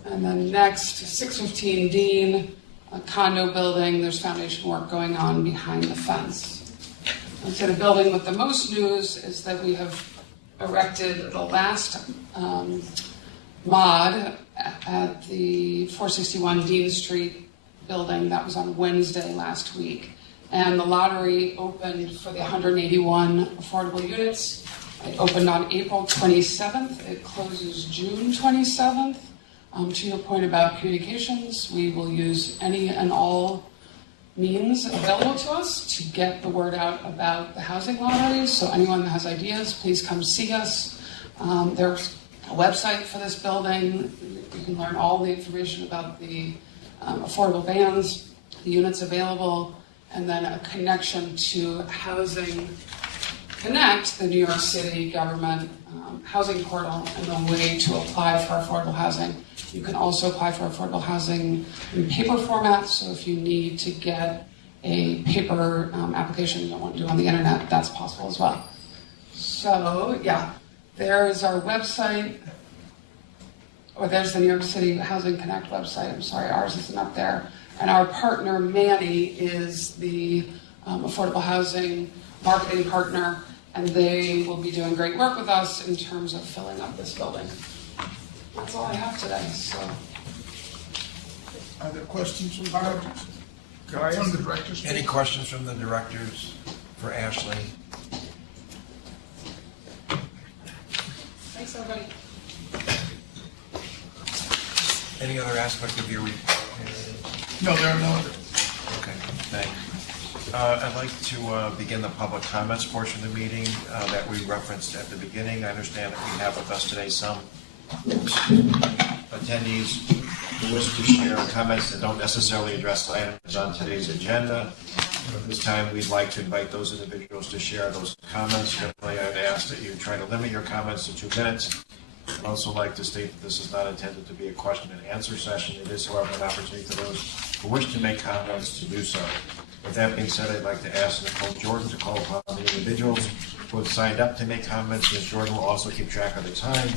And then next, 615 Dean, a condo building. There's foundation work going on behind the fence. And so the building with the most news is that we have erected the last mod at the 461 Dean Street building. That was on Wednesday last week. And the lottery opened for the 181 affordable units. It opened on April 27th. It closes June 27th. To your point about communications, we will use any and all means available to us to get the word out about the housing lotteries. So anyone that has ideas, please come see us. There's a website for this building. You can learn all the information about the affordable vans, the units available, and then a connection to Housing Connect, the New York City government housing portal, and the way to apply for affordable housing. You can also apply for affordable housing in paper format, so if you need to get a paper application you don't want to do on the internet, that's possible as well. So, yeah, there's our website, or there's the New York City Housing Connect website. I'm sorry, ours isn't up there. And our partner, Manny, is the affordable housing marketing partner, and they will be doing great work with us in terms of filling up this building. That's all I have today, so. Are there questions from the directors? Any questions from the directors for Ashley? Thanks, everybody. Any other aspect of your report? No, there are no other. Okay, thanks. I'd like to begin the public comments portion of the meeting that we referenced at the beginning. I understand that we have with us today some attendees who wish to share comments that don't necessarily address the items on today's agenda. At this time, we'd like to invite those individuals to share those comments. Generally, I'd ask that you try to limit your comments to 2 minutes. I'd also like to state that this is not intended to be a question and answer session. It is, however, an opportunity for those who wish to make comments to do so. With that being said, I'd like to ask Nicole Jordan to call upon the individuals who have signed up to make comments. Ms. Jordan will also keep track of the time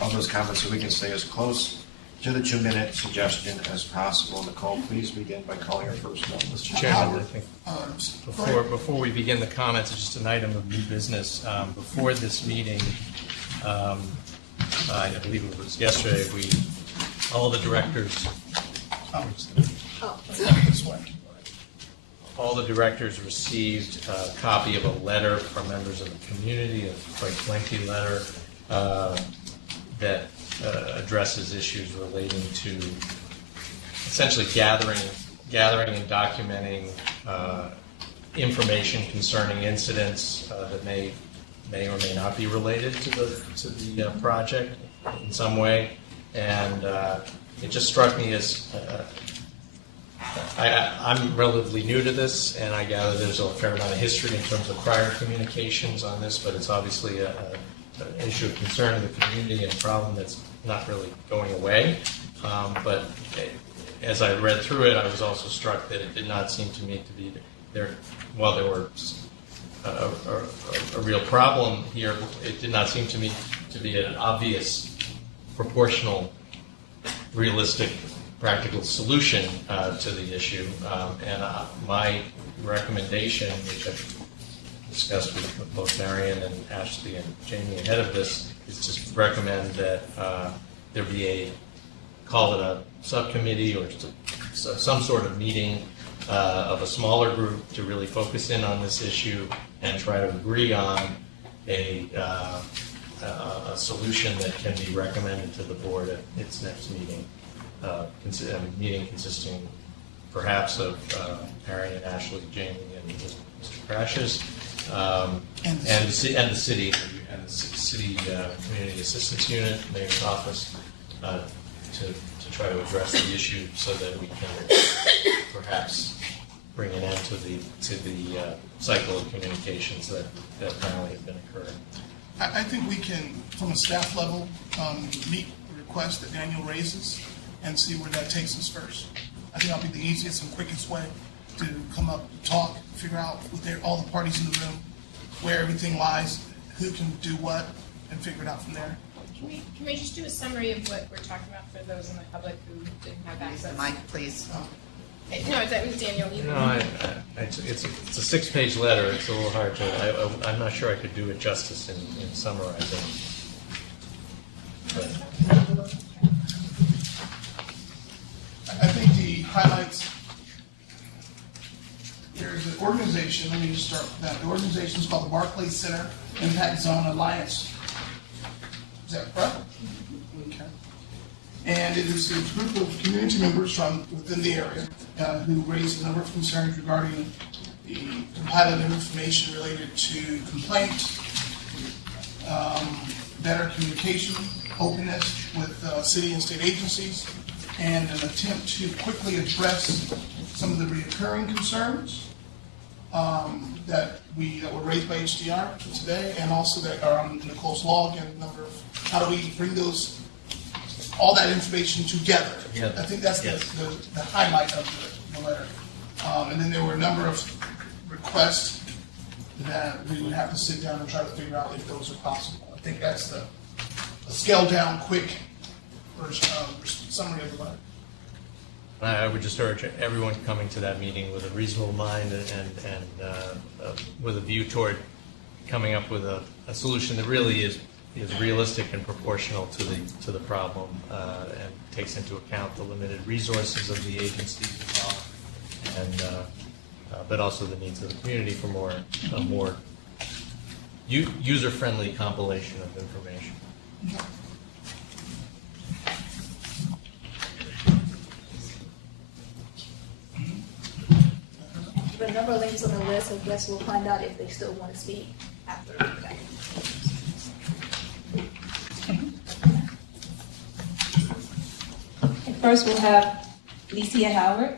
of those comments so we can stay as close to the 2-minute suggestion as possible. Nicole, please begin by calling your first note. Mr. Chairman, I think before we begin the comments, just an item of new business. Before this meeting, I believe it was yesterday, all the directors received a copy of a letter from members of the community, a quite lengthy letter that addresses issues relating to essentially gathering and documenting information concerning incidents that may or may not be related to the project in some way, and it just struck me as I'm relatively new to this, and I gather there's a fair amount of history in terms of prior communications on this, but it's obviously an issue of concern in the community and a problem that's not really going away. But as I read through it, I was also struck that it did not seem to me to be there. While there were a real problem here, it did not seem to me to be an obvious, proportional, realistic, practical solution to the issue. And my recommendation, which I've discussed with both Marion and Ashley and Jamie ahead of this, is to recommend that there be call it a subcommittee or some sort of meeting of a smaller group to really focus in on this issue and try to agree on a solution that can be recommended to the board at its next meeting. A meeting consisting perhaps of Harry and Ashley, Jamie, and Mr. Crashes, and the city community assistance unit, mayor's office, to try to address the issue so that we can perhaps bring an end to the cycle of communications that apparently have been occurring. I think we can, from a staff level, meet the request that Daniel raises and see where that takes us first. I think that'll be the easiest and quickest way to come up, talk, figure out with all the parties in the room where everything lies, who can do what, and figure it out from there. Can we just do a summary of what we're talking about for those in the public who didn't have access? Mike, please. No, that was Daniel. It's a 6-page letter. It's a little hard to. I'm not sure I could do it justice in summarizing. But. I think the highlights. There's an organization. Let me just start with that. The organization is called the Barclays Center Impact Zone Alliance. Is that correct? Okay. And it is a group of community members from within the area who raised a number of concerns regarding the compiling of information related to complaints, better communication, openness with city and state agencies, and an attempt to quickly address some of the recurring concerns that were raised by HDR today, and also that are on Nicole's log, and a number of how do we bring all that information together. Yeah. I think that's the highlight of the letter. And then there were a number of requests that we would have to sit down and try to figure out if those are possible. I think that's the scaled down, quick summary of the letter. I would just urge everyone coming to that meeting with a reasonable mind and with a view toward coming up with a solution that really is realistic and proportional to the problem and takes into account the limited resources of the agencies involved, and but also the needs of the community for a more user-friendly compilation of information. There are a number of names on the list, I guess we'll find out if they still want to speak after that. First, we'll have Licia Howard.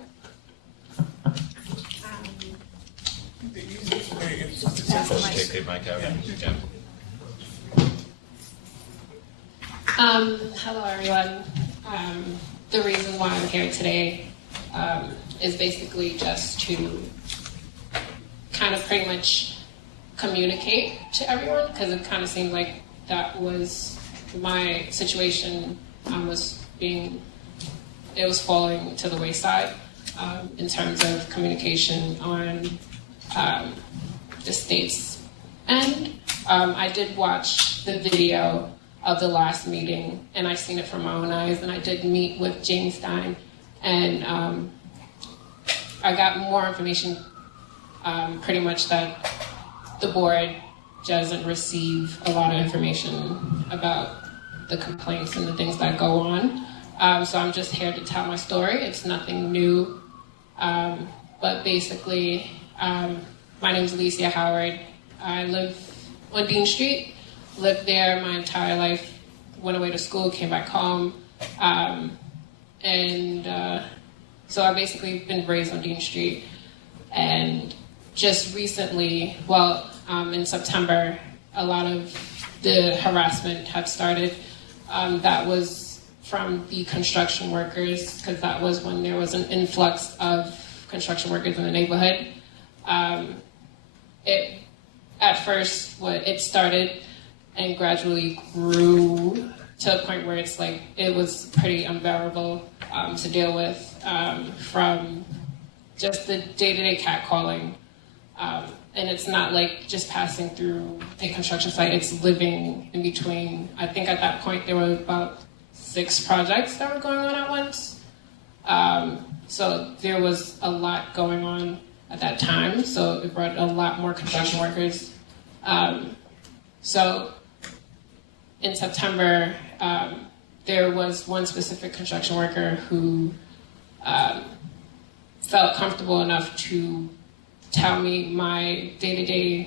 Hello, everyone. The reason why I'm here today is basically just to kind of pretty much communicate to everyone, because it kind of seemed like that was my situation. It was falling to the wayside in terms of communication on the state's end. I did watch the video of the last meeting, and I've seen it from my own eyes, and I did meet with James Stein, and I got more information pretty much that the board doesn't receive a lot of information about the complaints and the things that go on. So I'm just here to tell my story. It's nothing new. But basically, my name is Alicia Howard. I live on Dean Street, lived there my entire life, went away to school, came back home. So I've basically been raised on Dean Street. And just recently, in September, a lot of the harassment had started. That was from the construction workers, because that was when there was an influx of construction workers in the neighborhood. At first, it started and gradually grew to a point where it's like it was pretty unbearable to deal with, from just the day-to-day catcalling. And it's not like just passing through a construction site, it's living in between. I think at that point there were about 6 projects that were going on at once. So there was a lot going on at that time, so it brought a lot more construction workers. So in September, there was one specific construction worker who felt comfortable enough to tell me my day-to-day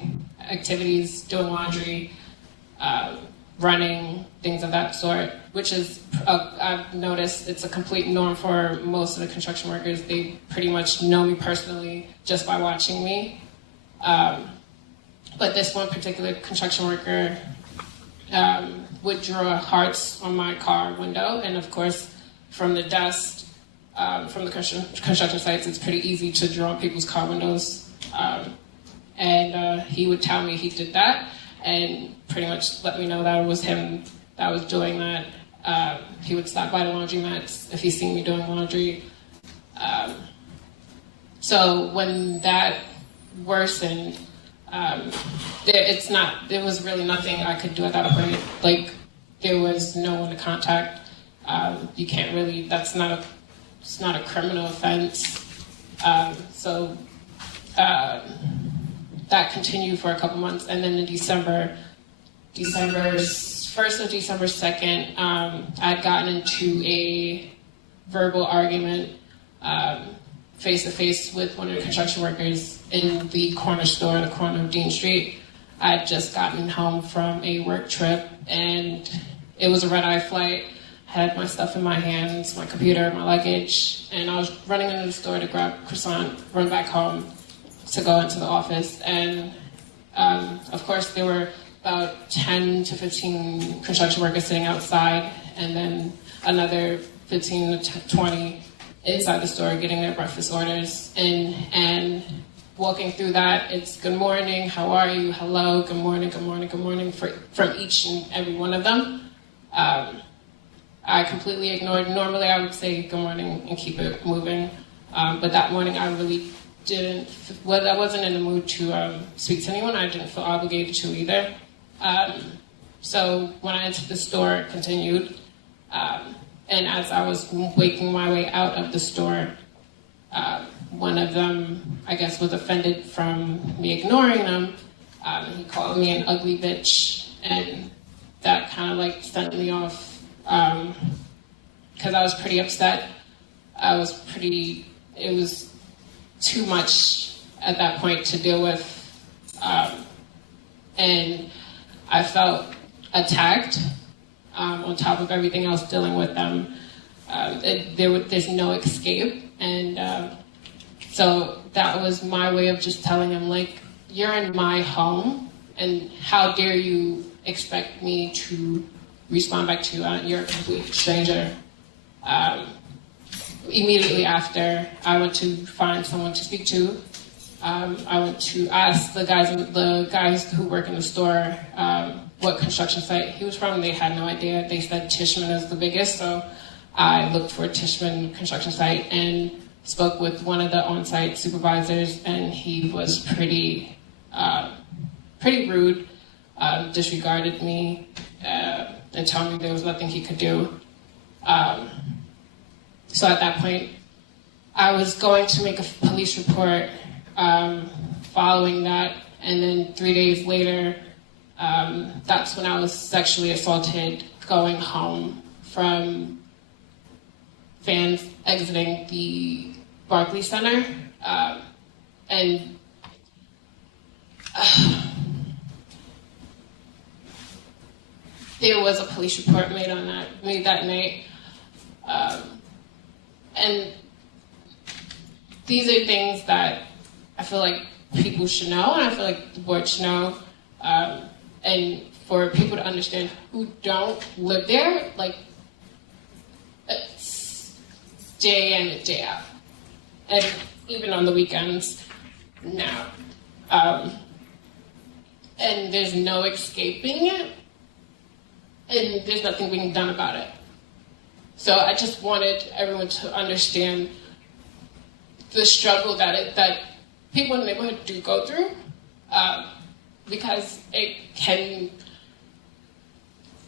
activities, doing laundry, running, things of that sort, which is, I've noticed it's a complete norm for most of the construction workers. They pretty much know me personally just by watching me. But this one particular construction worker would draw hearts on my car window, and of course, from the dust from the construction sites, it's pretty easy to draw on people's car windows. And he would tell me he did that, and pretty much let me know that it was him that was doing that. He would stop by the laundromats if he seen me doing laundry. So when that worsened, there was really nothing I could do at that point. Like, there was no one to contact. You can't really, it's not a criminal offense. So that continued for a couple months, and then in December's first of December 2nd, I'd gotten into a verbal argument face-to-face with one of the construction workers in the corner store, the corner of Dean Street. I'd just gotten home from a work trip, and it was a red-eye flight. Had my stuff in my hands, my computer, my luggage, and I was running into the store to grab croissant, run back home to go into the office. And of course, there were about 10 to 15 construction workers sitting outside, and then another 15 to 20 inside the store getting their breakfast orders. And walking through that, it's good morning, how are you, hello, good morning, good morning, good morning from each and every one of them. I completely ignored. Normally I would say good morning and keep it moving. But that morning I really didn't, I wasn't in the mood to speak to anyone. I didn't feel obligated to either. So when I entered the store, it continued. And as I was making my way out of the store, one of them, I guess, was offended from me ignoring them. He called me an ugly bitch, and that kind of like sent me off. Because I was pretty upset. It was too much at that point to deal with. And I felt attacked on top of everything else dealing with them. There's no escape. And so that was my way of just telling him, like, you're in my home, and how dare you expect me to respond back to you're a complete stranger. Immediately after, I went to find someone to speak to. I went to ask the guys who work in the store what construction site he was from. They had no idea. They said Tishman is the biggest, so I looked for Tishman construction site and spoke with one of the on-site supervisors, and he was pretty rude, disregarded me, and told me there was nothing he could do. So at that point, I was going to make a police report following that, and then 3 days later, that's when I was sexually assaulted going home from fans exiting the Barclays Center. There was a police report made that night. And these are things that I feel like people should know, and I feel like the board should know. And for people to understand who don't live there, like, it's day in and day out. And even on the weekends now. And there's no escaping it. And there's nothing being done about it. So I just wanted everyone to understand the struggle that people in the neighborhood do go through, because it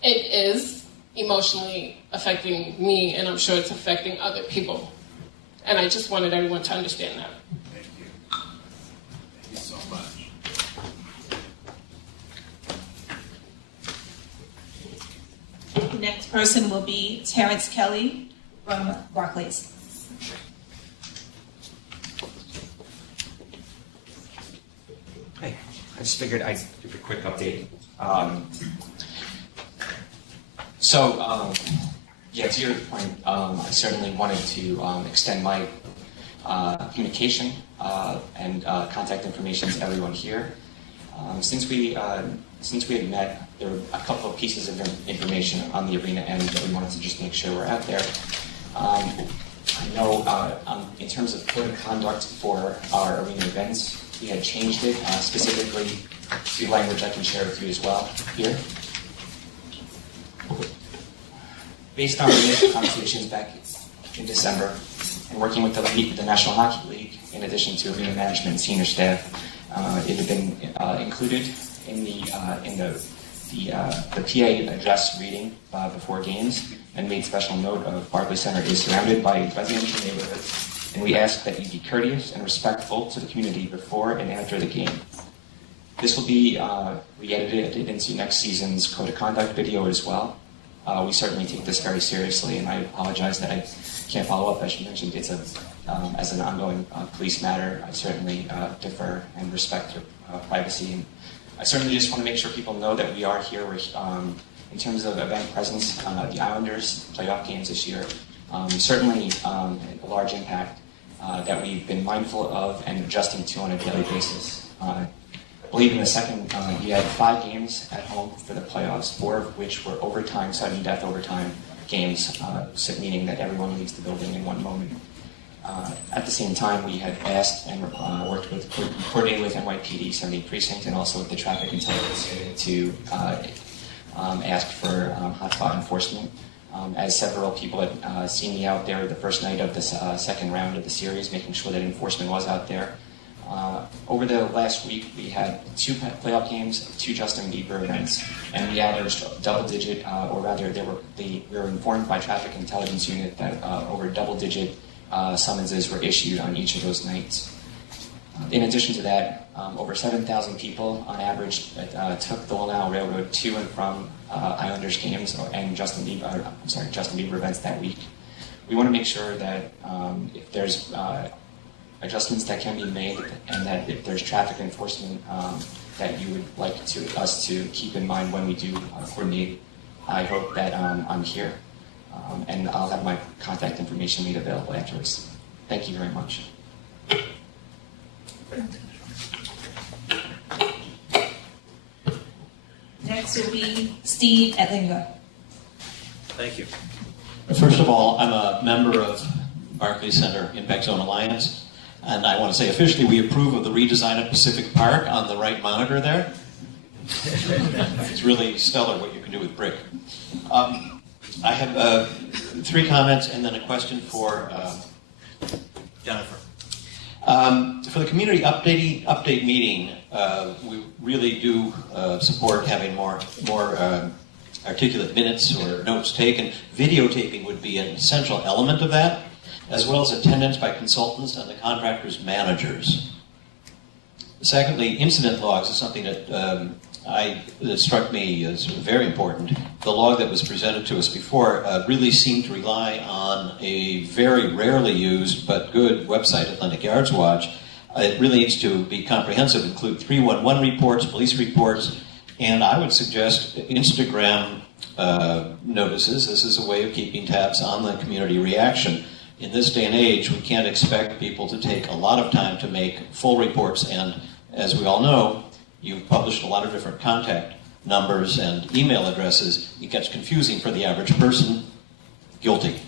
is emotionally affecting me, and I'm sure it's affecting other people. And I just wanted everyone to understand that. Thank you. Thank you so much. The next person will be Terrence Kelly from Barclays. Hey, I just figured I'd give a quick update. Yeah, to your point, I certainly wanted to extend my communication and contact information to everyone here. Since we had met, there were a couple of pieces of information on the arena end that we wanted to just make sure we're out there. I know in terms of code of conduct for our arena events, we had changed it specifically to language I can share with you as well here. Based on our initial conversations back in December and working with the National Hockey League, in addition to arena management and senior staff, it had been included in the PA address reading before games, and made special note of Barclays Center is surrounded by residential neighborhoods, and we ask that you be courteous and respectful to the community before and after the game. This will be re-edited into next season's code of conduct video as well. We certainly take this very seriously, and I apologize that I can't follow up. As you mentioned, it's as an ongoing police matter. I certainly defer and respect your privacy. And I certainly just want to make sure people know that we are here. In terms of event presence, the Islanders playoff games this year, certainly a large impact that we've been mindful of and adjusting to on a daily basis. I believe in the second, we had 5 games at home for the playoffs, 4 of which were overtime, sudden death overtime games, meaning that everyone leaves the building in one moment. At the same time, we had asked and coordinated with NYPD 70 Precinct and also with the Traffic Intelligence Unit to ask for hotspot enforcement. As several people had seen me out there the first night of the second round of the series, making sure that enforcement was out there. Over the last week, we had 2 playoff games, 2 Justin Bieber events, and we averaged double-digit, or rather, we were informed by Traffic Intelligence Unit that over double-digit summonses were issued on each of those nights. In addition to that, over 7,000 people on average took the Long Island Railroad to and from Islanders games and Justin Bieber events that week. We want to make sure that if there's adjustments that can be made, and that if there's traffic enforcement that you would like us to keep in mind when we do coordinate, I hope that I'm here. And I'll have my contact information made available afterwards. Thank you very much. Next will be Steve Ettinger. Thank you. First of all, I'm a member of Barclays Center Impact Zone Alliance, and I want to say officially we approve of the redesign of Pacific Park on the right monitor there. It's really stellar what you can do with brick. I have 3 comments and then a question for Jennifer. For the community update meeting, we really do support having more articulate minutes or notes taken. Videotaping would be an essential element of that, as well as attendance by consultants and the contractor's managers. Secondly, incident logs is something that that struck me as very important. The log that was presented to us before really seemed to rely on a very rarely used but good website, Atlantic Yards Watch. It really needs to be comprehensive, include 311 reports, police reports, and I would suggest Instagram notices. This is a way of keeping tabs on the community reaction. In this day and age, we can't expect people to take a lot of time to make full reports, and as we all know, you've published a lot of different contact numbers and email addresses. It gets confusing for the average person. Guilty.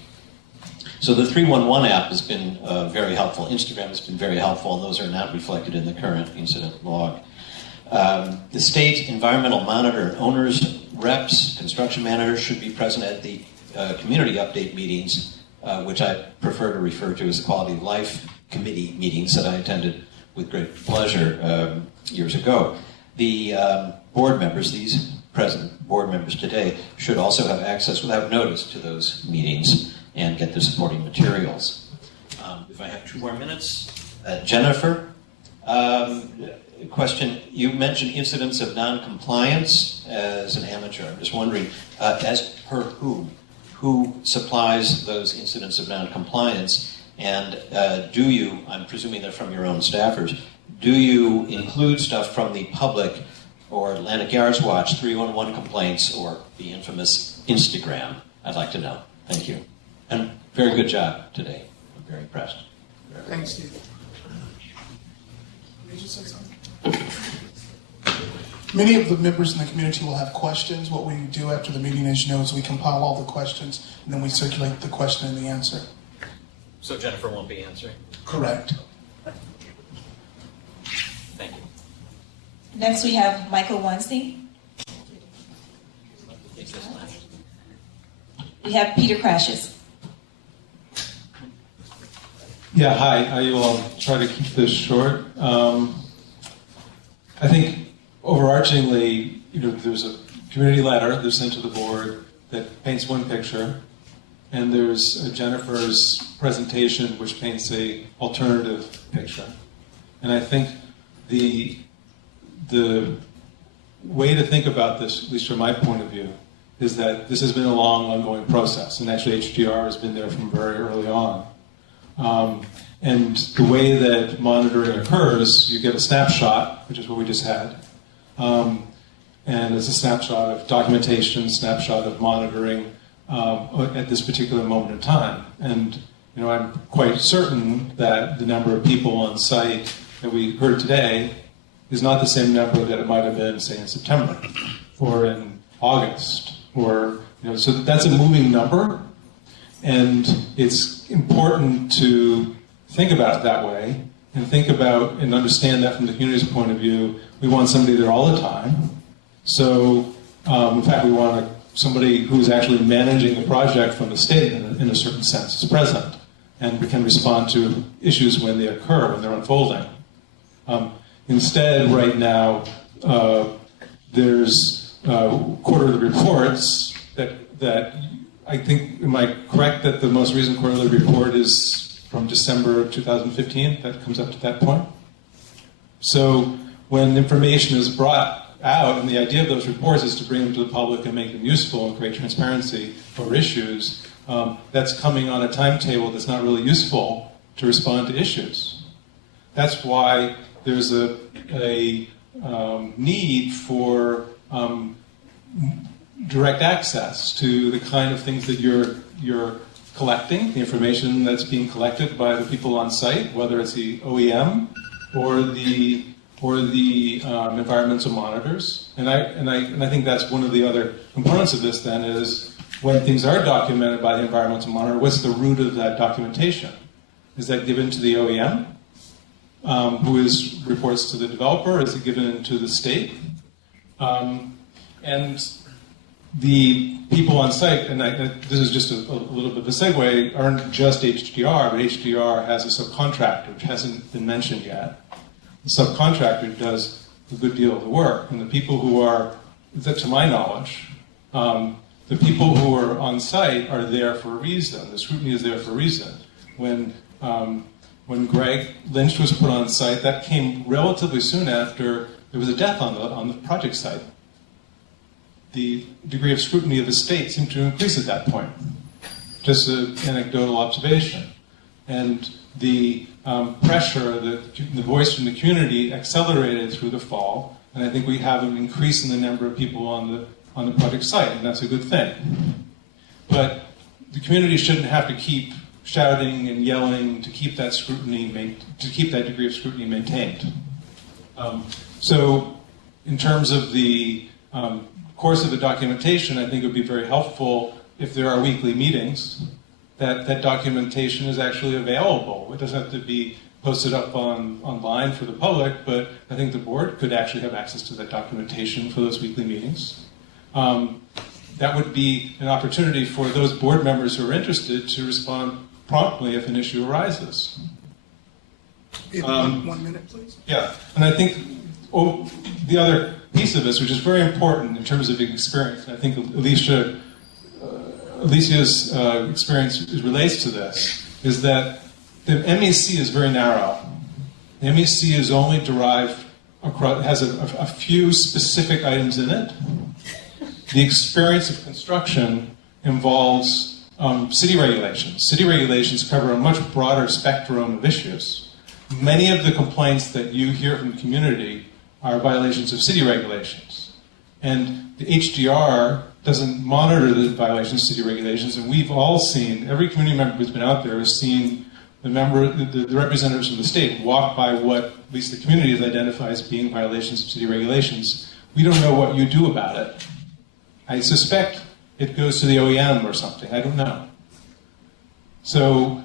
So the 311 app has been very helpful. Instagram has been very helpful, and those are not reflected in the current incident log. The state environmental monitor and owners, reps, construction managers should be present at the community update meetings, which I prefer to refer to as the quality of life committee meetings that I attended with great pleasure years ago. The board members, these present board members today, should also have access without notice to those meetings and get the supporting materials. If I have 2 more minutes, Jennifer, question, you mentioned incidents of non-compliance as an amateur. I'm just wondering, as per whom? Who supplies those incidents of non-compliance? And do you, I'm presuming they're from your own staffers, do you include stuff from the public or Atlantic Yards Watch, 311 complaints, or the infamous Instagram? I'd like to know. Thank you. And very good job today. I'm very impressed. Thanks, Steve. Did you say something? Many of the members in the community will have questions. What we do after the meeting, as you know, is we compile all the questions, and then we circulate the question and the answer. So Jennifer won't be answering? Correct. Thank you. Next we have Michael Weinstein. We have Peter Crashes. Yeah, hi. I will try to keep this short. I think overarchingly, there's a community letter that's sent to the board that paints one picture, and there's Jennifer's presentation which paints a alternative picture. And I think the the way to think about this, at least from my point of view, is that this has been a long, ongoing process, and actually HDR has been there from very early on. And the way that monitoring occurs, you get a snapshot, which is what we just had, and it's a snapshot of documentation, snapshot of monitoring at this particular moment in time. And I'm quite certain that the number of people on site that we heard today is not the same number that it might have been, say, in September or in August, or so that's a moving number, and it's important to think about it that way and think about and understand that from the community's point of view. We want somebody there all the time. So, in fact, we want somebody who's actually managing the project from the state in a certain sense is present, and we can respond to issues when they occur, when they're unfolding. Instead, right now, there's quarterly reports that I think, am I correct that the most recent quarterly report is from December of 2015? That comes up to that point? So when information is brought out, and the idea of those reports is to bring them to the public and make them useful and create transparency over issues, that's coming on a timetable that's not really useful to respond to issues. That's why there's a need for direct access to the kind of things that you're collecting, the information that's being collected by the people on site, whether it's the OEM or the environmental monitors. And I think that's one of the other components of this then is when things are documented by the environmental monitor, what's the root of that documentation? Is that given to the OEM, who reports to the developer? Is it given to the state? And the people on site, and this is just a little bit of a segue, aren't just HDR, but HDR has a subcontractor, which hasn't been mentioned yet. The subcontractor does a good deal of the work, and the people who are, to my knowledge, the people who are on site are there for a reason. The scrutiny is there for a reason. When Greg Lynch was put on site, that came relatively soon after there was a death on the project site. The degree of scrutiny of the state seemed to increase at that point. Just an anecdotal observation. And the pressure, the voice from the community accelerated through the fall, and I think we have an increase in the number of people on the project site, and that's a good thing. But the community shouldn't have to keep shouting and yelling to keep that scrutiny, to keep that degree of scrutiny maintained. So, in terms of the course of the documentation, I think it would be very helpful if there are weekly meetings, that documentation is actually available. It doesn't have to be posted up online for the public, but I think the board could actually have access to that documentation for those weekly meetings. That would be an opportunity for those board members who are interested to respond promptly if an issue arises. One minute, please. Yeah, and I think the other piece of this, which is very important in terms of experience, and I think Alicia's experience relates to this, is that the MEC is very narrow. The MEC is only derived across, has a few specific items in it. The experience of construction involves city regulations. City regulations cover a much broader spectrum of issues. Many of the complaints that you hear from the community are violations of city regulations. And the HDR doesn't monitor the violations of city regulations, and we've all seen, every community member who's been out there has seen the representatives from the state walk by what at least the community has identified as being violations of city regulations. We don't know what you do about it. I suspect it goes to the OEM or something. I don't know. So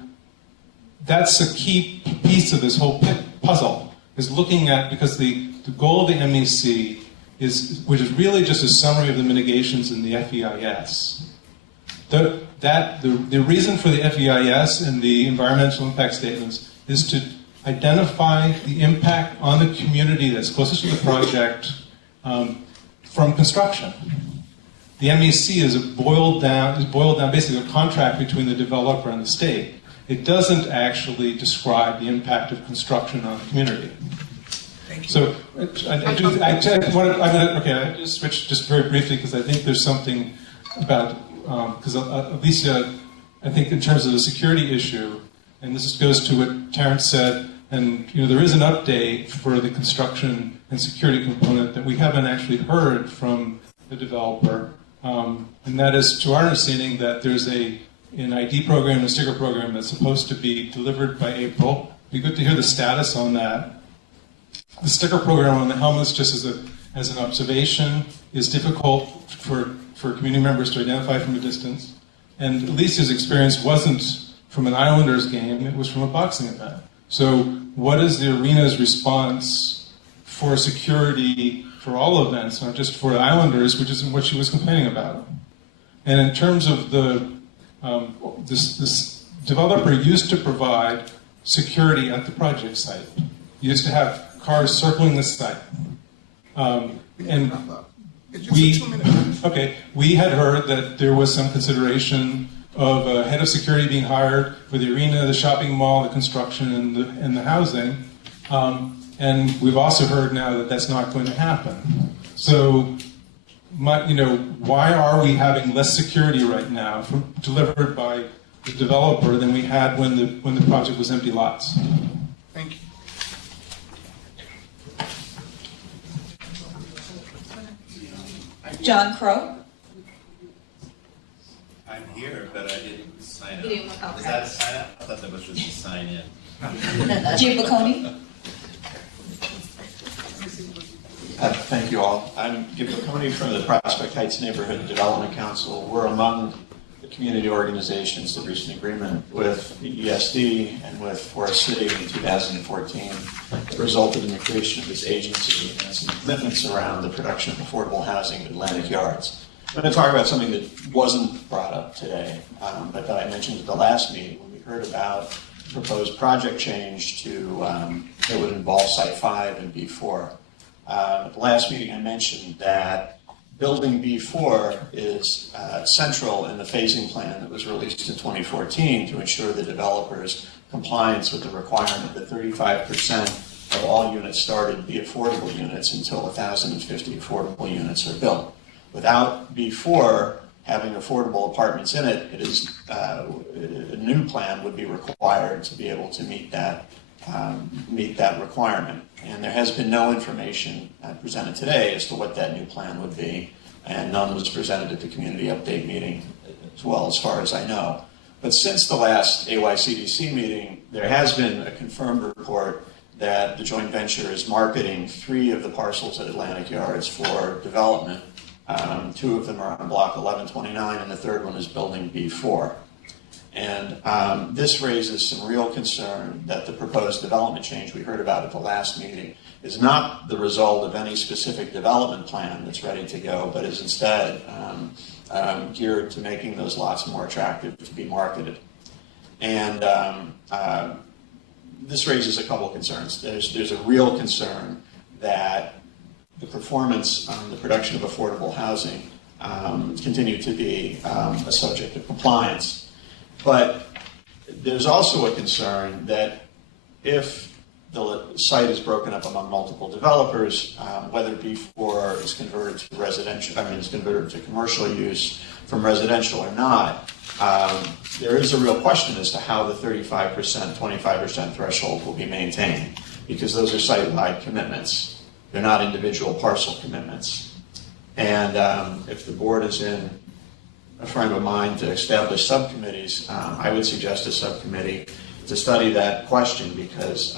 that's a key piece of this whole puzzle, is looking at, because the goal of the MEC which is really just a summary of the mitigations in the FEIS. The reason for the FEIS and the environmental impact statements is to identify the impact on the community that's closest to the project from construction. The MEC is boiled down basically a contract between the developer and the state. It doesn't actually describe the impact of construction on the community. So I just switch just very briefly because I think there's something about, because Alicia, I think in terms of the security issue, and this goes to what Terrence said, and there is an update for the construction and security component that we haven't actually heard from the developer, and that is, to our understanding, that there's an ID program and a sticker program that's supposed to be delivered by April. It'd be good to hear the status on that. The sticker program on the helmets, just as an observation, is difficult for community members to identify from a distance. And Alicia's experience wasn't from an Islanders game, it was from a boxing event. So what is the arena's response for security for all events, not just for the Islanders, which is what she was complaining about? And in terms of this developer used to provide security at the project site. Used to have cars circling the site. And we had heard that there was some consideration of a head of security being hired for the arena, the shopping mall, the construction, and the housing. And we've also heard now that that's not going to happen. So, why are we having less security right now delivered by the developer than we had when the project was empty lots? Thank you. John Crow. I'm here, but I didn't sign up. You didn't- okay. Is that a sign up? I thought that was just a sign in. Jim Baconi. Thank you all. I'm Jim Baconi from the Prospect Heights Neighborhood Development Council. We're among the community organizations that reached an agreement with the ESD and with Forest City in 2014 that resulted in the creation of this agency and some commitments around the production of affordable housing in Atlantic Yards. I'm going to talk about something that wasn't brought up today, but that I mentioned at the last meeting when we heard about proposed project change that would involve Site 5 and B4. At the last meeting I mentioned that Building B4 is central in the phasing plan that was released in 2014 to ensure the developers' compliance with the requirement that 35% of all units started be affordable units until 1,050 affordable units are built. Without B4 having affordable apartments in it, a new plan would be required to be able to meet that requirement. And there has been no information presented today as to what that new plan would be, and none was presented at the community update meeting as well, as far as I know. But since the last AYCDC meeting, there has been a confirmed report that the joint venture is marketing 3 of the parcels at Atlantic Yards for development. 2 of them are on block 1129, and the third one is building B4. And this raises some real concern that the proposed development change we heard about at the last meeting is not the result of any specific development plan that's ready to go, but is instead geared to making those lots more attractive to be marketed. And this raises a couple concerns. There's a real concern that the performance on the production of affordable housing continue to be a subject of compliance. But there's also a concern that if the site is broken up among multiple developers, whether B4 is converted to is converted to commercial use from residential or not, there is a real question as to how the 35%, 25% threshold will be maintained, because those are site-wide commitments. They're not individual parcel commitments. And if the board is in a frame of mind to establish subcommittees, I would suggest a subcommittee to study that question, because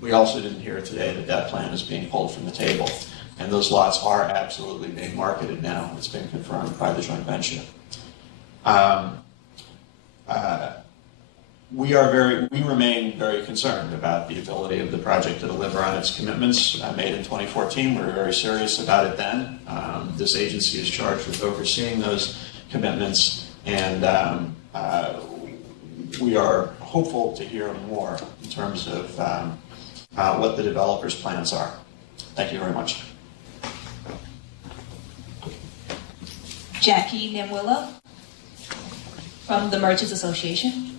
we also didn't hear today that that plan is being pulled from the table. And those lots are absolutely being marketed now. It's been confirmed by the joint venture. We remain very concerned about the ability of the project to deliver on its commitments made in 2014. We were very serious about it then. This agency is charged with overseeing those commitments, and we are hopeful to hear more in terms of what the developers' plans are. Thank you very much. Jackie Nimwilla from the Merchants Association.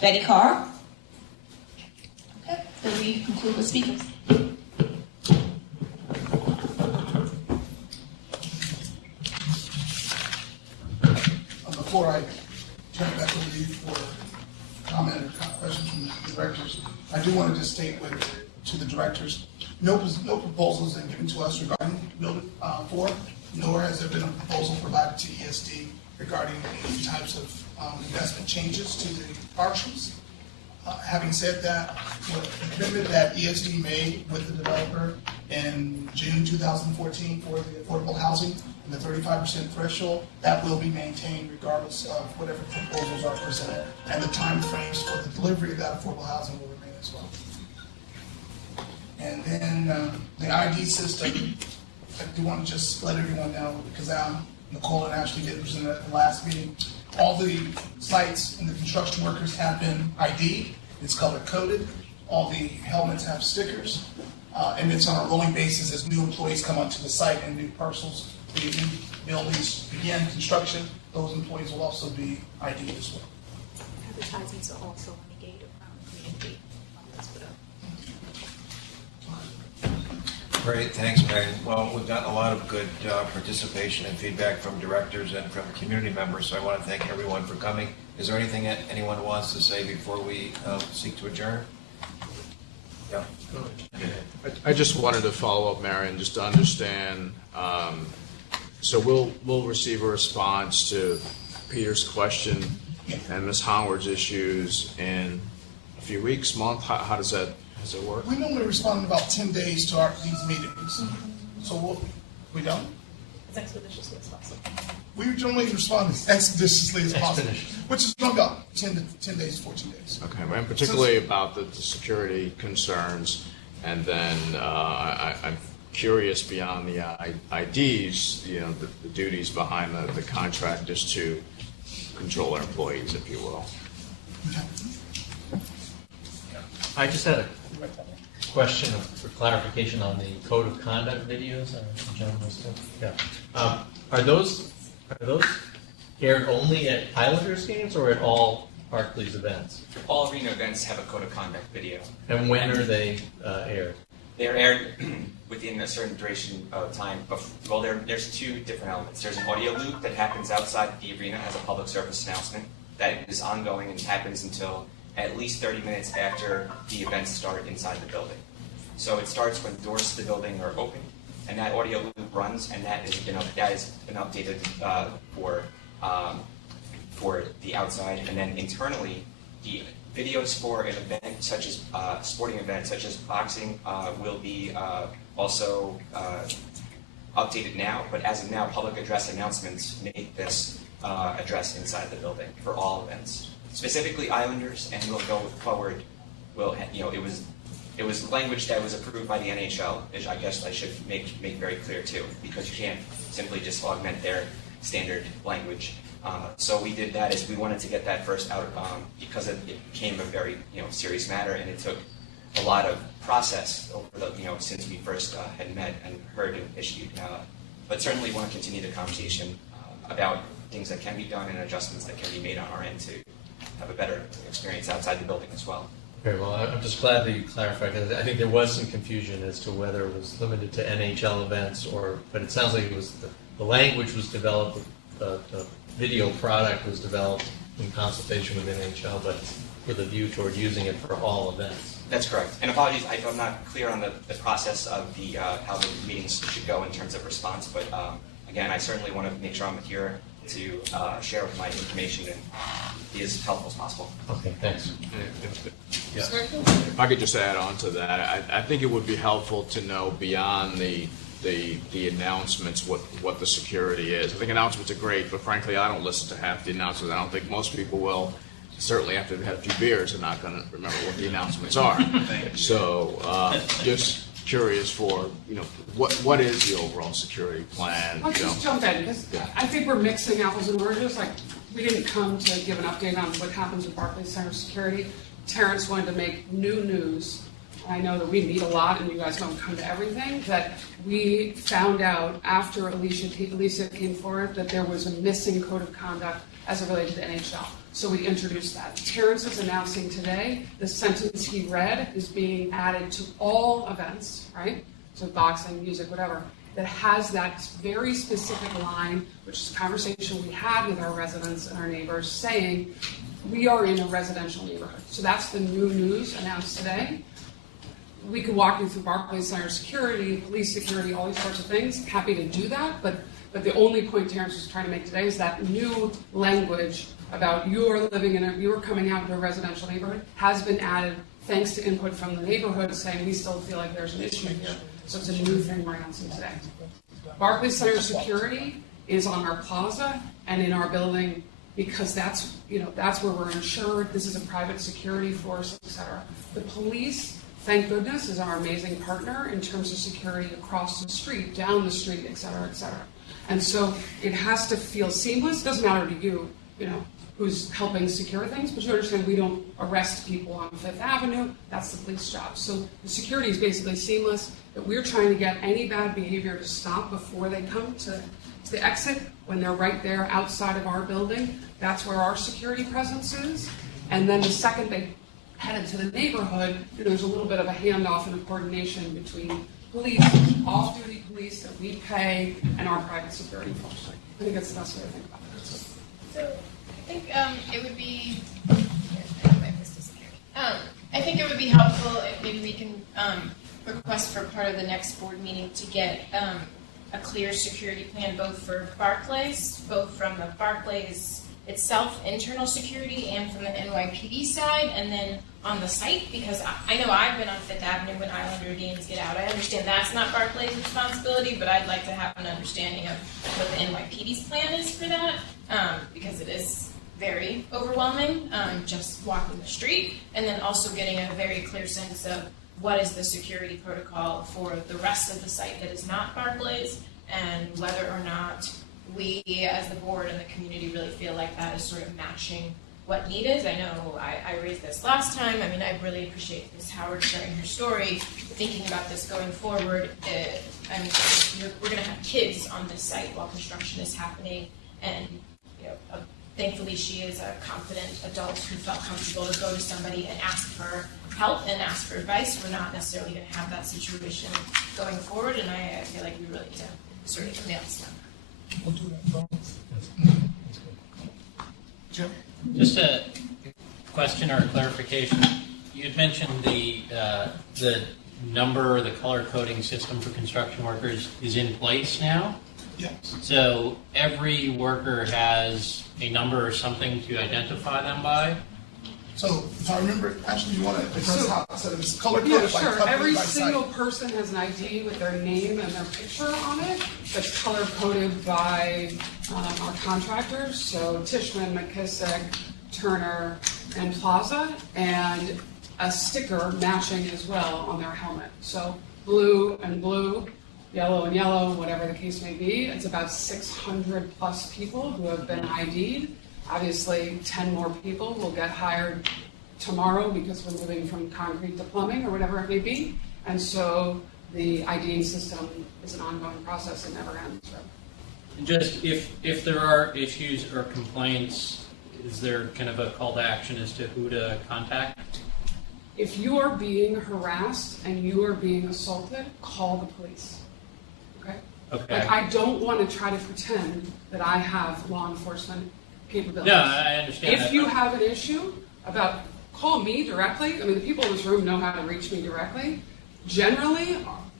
Betty Carr. Okay. Could we conclude with speakers? Before I turn it back over to you for comment or questions from the directors, I do want to just state to the directors, no proposals have been given to us regarding Building 4, nor has there been a proposal provided to ESD regarding any types of investment changes to the parcels. Having said that, the commitment that ESD made with the developer in June 2014 for the affordable housing and the 35% threshold, that will be maintained regardless of whatever proposals are presented. And the time frames for the delivery of that affordable housing will remain as well. And then the ID system, I do want to just let everyone know, because Nicole and Ashley did present it at the last meeting, all the sites and the construction workers have been ID'd. It's color coded. All the helmets have stickers. And it's on a rolling basis as new employees come onto the site and new parcels, the new buildings begin construction. Those employees will also be ID'd as well. Advertisements are also on the gate around community. Let's put up. Great, thanks, Marion. Well, we've gotten a lot of good participation and feedback from directors and from community members, so I want to thank everyone for coming. Is there anything that anyone wants to say before we seek to adjourn? Yeah. I just wanted to follow up, Marion, just to understand. So we'll receive a response to Peter's question and Ms. Howard's issues in a few weeks, month. How does that work? We normally respond in about 10 days to these meetings. So we don't? As expeditiously as possible. We generally respond as expeditiously as possible, which is about 10 days, 14 days. Okay, and particularly about the security concerns, and then I'm curious beyond the IDs, the duties behind the contract is to control our employees, if you will. I just had a question for clarification on the code of conduct videos. Are those aired only at Islanders games or at all Barclays events? All arena events have a code of conduct video. And when are they aired? They're aired within a certain duration of time. Well, there's two different elements. There's an audio loop that happens outside the arena as a public service announcement that is ongoing and happens until at least 30 minutes after the events start inside the building. So it starts when the doors to the building are open, and that audio loop runs, and that has been updated for the outside, and then internally, the videos for an event such as sporting events such as boxing will be also updated now. But as of now, public address announcements make this address inside the building for all events, specifically Islanders, and we'll go forward. It was language that was approved by the NHL, which I guess I should make very clear too, because you can't simply just augment their standard language. So we did that as we wanted to get that first out because it became a very serious matter, and it took a lot of process over the since we first had met and heard and issued. But certainly want to continue the conversation about things that can be done and adjustments that can be made on our end to have a better experience outside the building as well. Very well. I'm just glad that you clarified, because I think there was some confusion as to whether it was limited to NHL events but it sounds like it was the language was developed, the video product was developed in consultation with NHL, but with a view toward using it for all events. That's correct. And apologies if I'm not clear on the process of how the meetings should go in terms of response, but again, I certainly want to make sure I'm here to share my information and be as helpful as possible. Okay, thanks. Yes. If I could just add on to that, I think it would be helpful to know beyond the announcements what the security is. I think announcements are great, but frankly, I don't listen to half the announcements. I don't think most people will. Certainly after they've had a few beers, they're not going to remember what the announcements are. So just curious for, what is the overall security plan? I'll just jump in, because I think we're mixing apples and oranges. Like, we didn't come to give an update on what happens with Barclays Center security. Terrence wanted to make new news. I know that we meet a lot and you guys don't come to everything, that we found out after Alicia came forward that there was a missing code of conduct as it related to NHL. So we introduced that. Terrence is announcing today the sentence he read is being added to all events, right? So boxing, music, whatever, that has that very specific line, which is a conversation we had with our residents and our neighbors saying, we are in a residential neighborhood. So that's the new news announced today. We could walk you through Barclays Center security, police security, all these sorts of things. Happy to do that, but the only point Terrence was trying to make today is that new language about you are coming out to a residential neighborhood has been added thanks to input from the neighborhood saying we still feel like there's an issue here. So it's a new thing we're announcing today. Barclays Center security is on our plaza and in our building because that's where we're insured. This is a private security force, etc. The police, thank goodness, is our amazing partner in terms of security across the street, down the street, et cetera, et cetera. And so it has to feel seamless. It doesn't matter to you, who's helping secure things, but you understand we don't arrest people on Fifth Avenue. That's the police job. So the security is basically seamless, that we're trying to get any bad behavior to stop before they come to the exit, when they're right there outside of our building. That's where our security presence is. And then the second they headed to the neighborhood, there's a little bit of a handoff and a coordination between police, off-duty police that we pay, and our private security force. I think that's the best way to think about it. So I think it would be. I think it would be helpful if maybe we can request for part of the next board meeting to get a clear security plan both for Barclays, both from the Barclays itself, internal security, and from the NYPD side, and then on the site, because I know I've been on Fifth Avenue when Islander games get out. I understand that's not Barclays' responsibility, but I'd like to have an understanding of what the NYPD's plan is for that, because it is very overwhelming, just walking the street, and then also getting a very clear sense of what is the security protocol for the rest of the site that is not Barclays, and whether or not we as the board and the community really feel like that is sort of matching what needed. I know I raised this last time. I mean, I really appreciate Ms. Howard sharing her story, thinking about this going forward. We're going to have kids on this site while construction is happening, and thankfully she is a confident adult who felt comfortable to go to somebody and ask for help and ask for advice. We're not necessarily going to have that situation going forward, and I feel like we really need to sort of nail this down. We'll do that. Jim? Just a question or a clarification. You had mentioned the number or the color coding system for construction workers is in place now. Yes. So every worker has a number or something to identify them by. So if I remember, actually, you want to address how it's color coded? Yeah, by sure. company, Every by single site. person has an ID with their name and their picture on it that's color coded by our contractors. So Tishman, McKissick, Turner, and Plaza, and a sticker matching as well on their helmet. So blue and blue, yellow and yellow, whatever the case may be. It's about 600 plus people who have been ID'd. Obviously, 10 more people will get hired tomorrow because we're moving from concrete to plumbing or whatever it may be. And so the IDing system is an ongoing process and never ends. Right? And just if there are issues or complaints, is there kind of a call to action as to who to contact? If you are being harassed and you are being assaulted, call the police. Okay? Okay. Like, I don't want to try to pretend that I have law enforcement capabilities. No, I understand If that. you have an issue call me directly. I mean, the people in this room know how to reach me directly. Generally,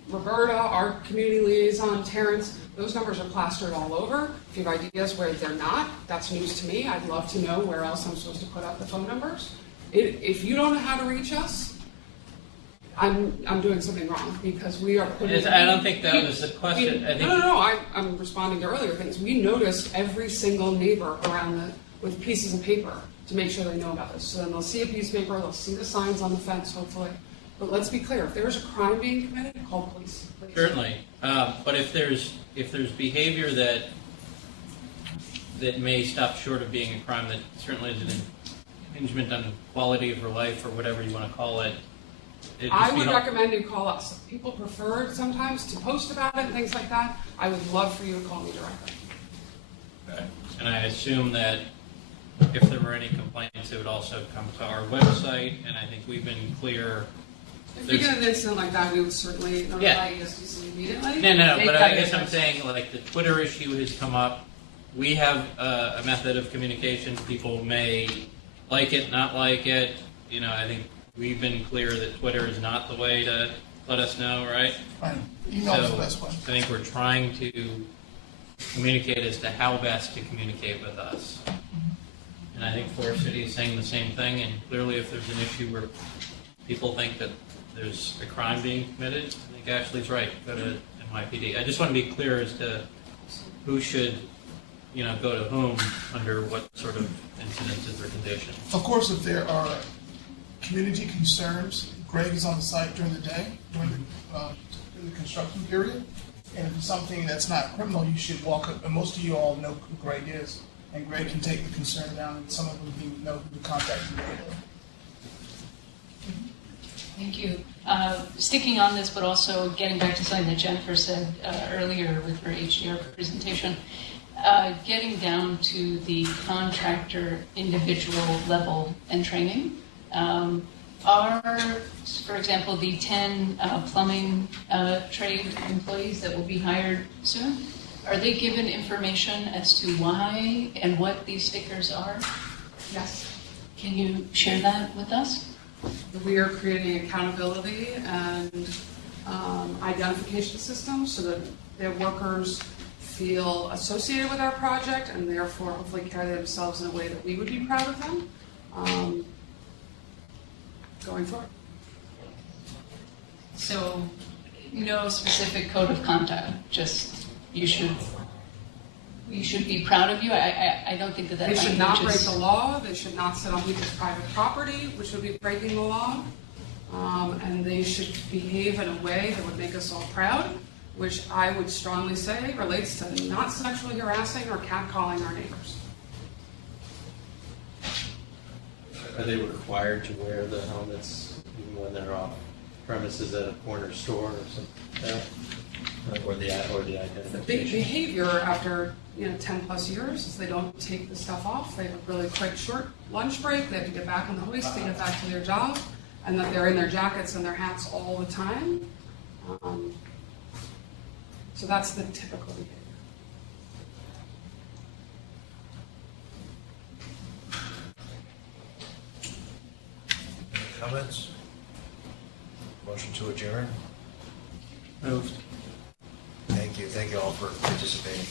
Roberta, our community liaison, Terrence, those numbers are plastered all over. If you have ideas where they're not, that's news to me. I'd love to know where else I'm supposed to put up the phone numbers. If you don't know how to reach us, I'm doing something wrong, because we are putting... I don't think that was the question. I'm responding to earlier things. We notice every single neighbor around with pieces of paper to make sure they know about this. So then they'll see a piece of paper, they'll see the signs on the fence, hopefully. But let's be clear, if there's a crime being committed, call police. Please. Certainly. But if there's behavior that may stop short of being a crime, that certainly is an impingement on the quality of your life, or whatever you want to call it, I would recommend you call us. People prefer sometimes to post about it and things like that. I would love for you to call me directly. Okay. And I assume that if there were any complaints, it would also come to our website, and I think we've been clear. If we get an incident like that, we would certainly notify ESDC immediately. No, but I guess I'm saying, like, the Twitter issue has come up. We have a method of communication. People may like it, not like it. You know, I think we've been clear that Twitter is not the way to let us know, right? Right. Email is the best way. I think we're trying to communicate as to how best to communicate with us. And I think Forest City is saying the same thing, and clearly if there's an issue where people think that there's a crime being committed, I think Ashley's right, go to NYPD. I just want to be clear as to who should, you know, go to whom under what sort of incidences or conditions. Of course, if there are community concerns, Greg is on the site during the day, during the construction period. And if it's something that's not criminal, you should walk up, and most of you all know who Greg is, and Greg can take the concern down, and some of them even know who to contact immediately. Thank you. Sticking on this, but also getting back to something that Jennifer said earlier with her HDR presentation, getting down to the contractor individual level and training. Are, for example, the 10 plumbing trade employees that will be hired soon, are they given information as to why and what these stickers are? Yes. Can you share that with us? We are creating accountability and identification systems so that their workers feel associated with our project and therefore hopefully carry themselves in a way that we would be proud of them going forward. So, no specific code of conduct, just you should be proud of you. I don't think that They should not break the law. They should not sit on people's private property, which would be breaking the law. And they should behave in a way that would make us all proud, which I would strongly say relates to not sexually harassing or catcalling our neighbors. Are they required to wear the helmets even when they're off premises at a corner store or something like that? Or the identification? The big behavior after 10 plus years is they don't take the stuff off. They have a really quick short lunch break. They have to get back on the hoist to get back to their job, and that they're in their jackets and their hats all the time. So that's the typical behavior. Comments? Motion to adjourn? Moved. Thank you. Thank you all for participating.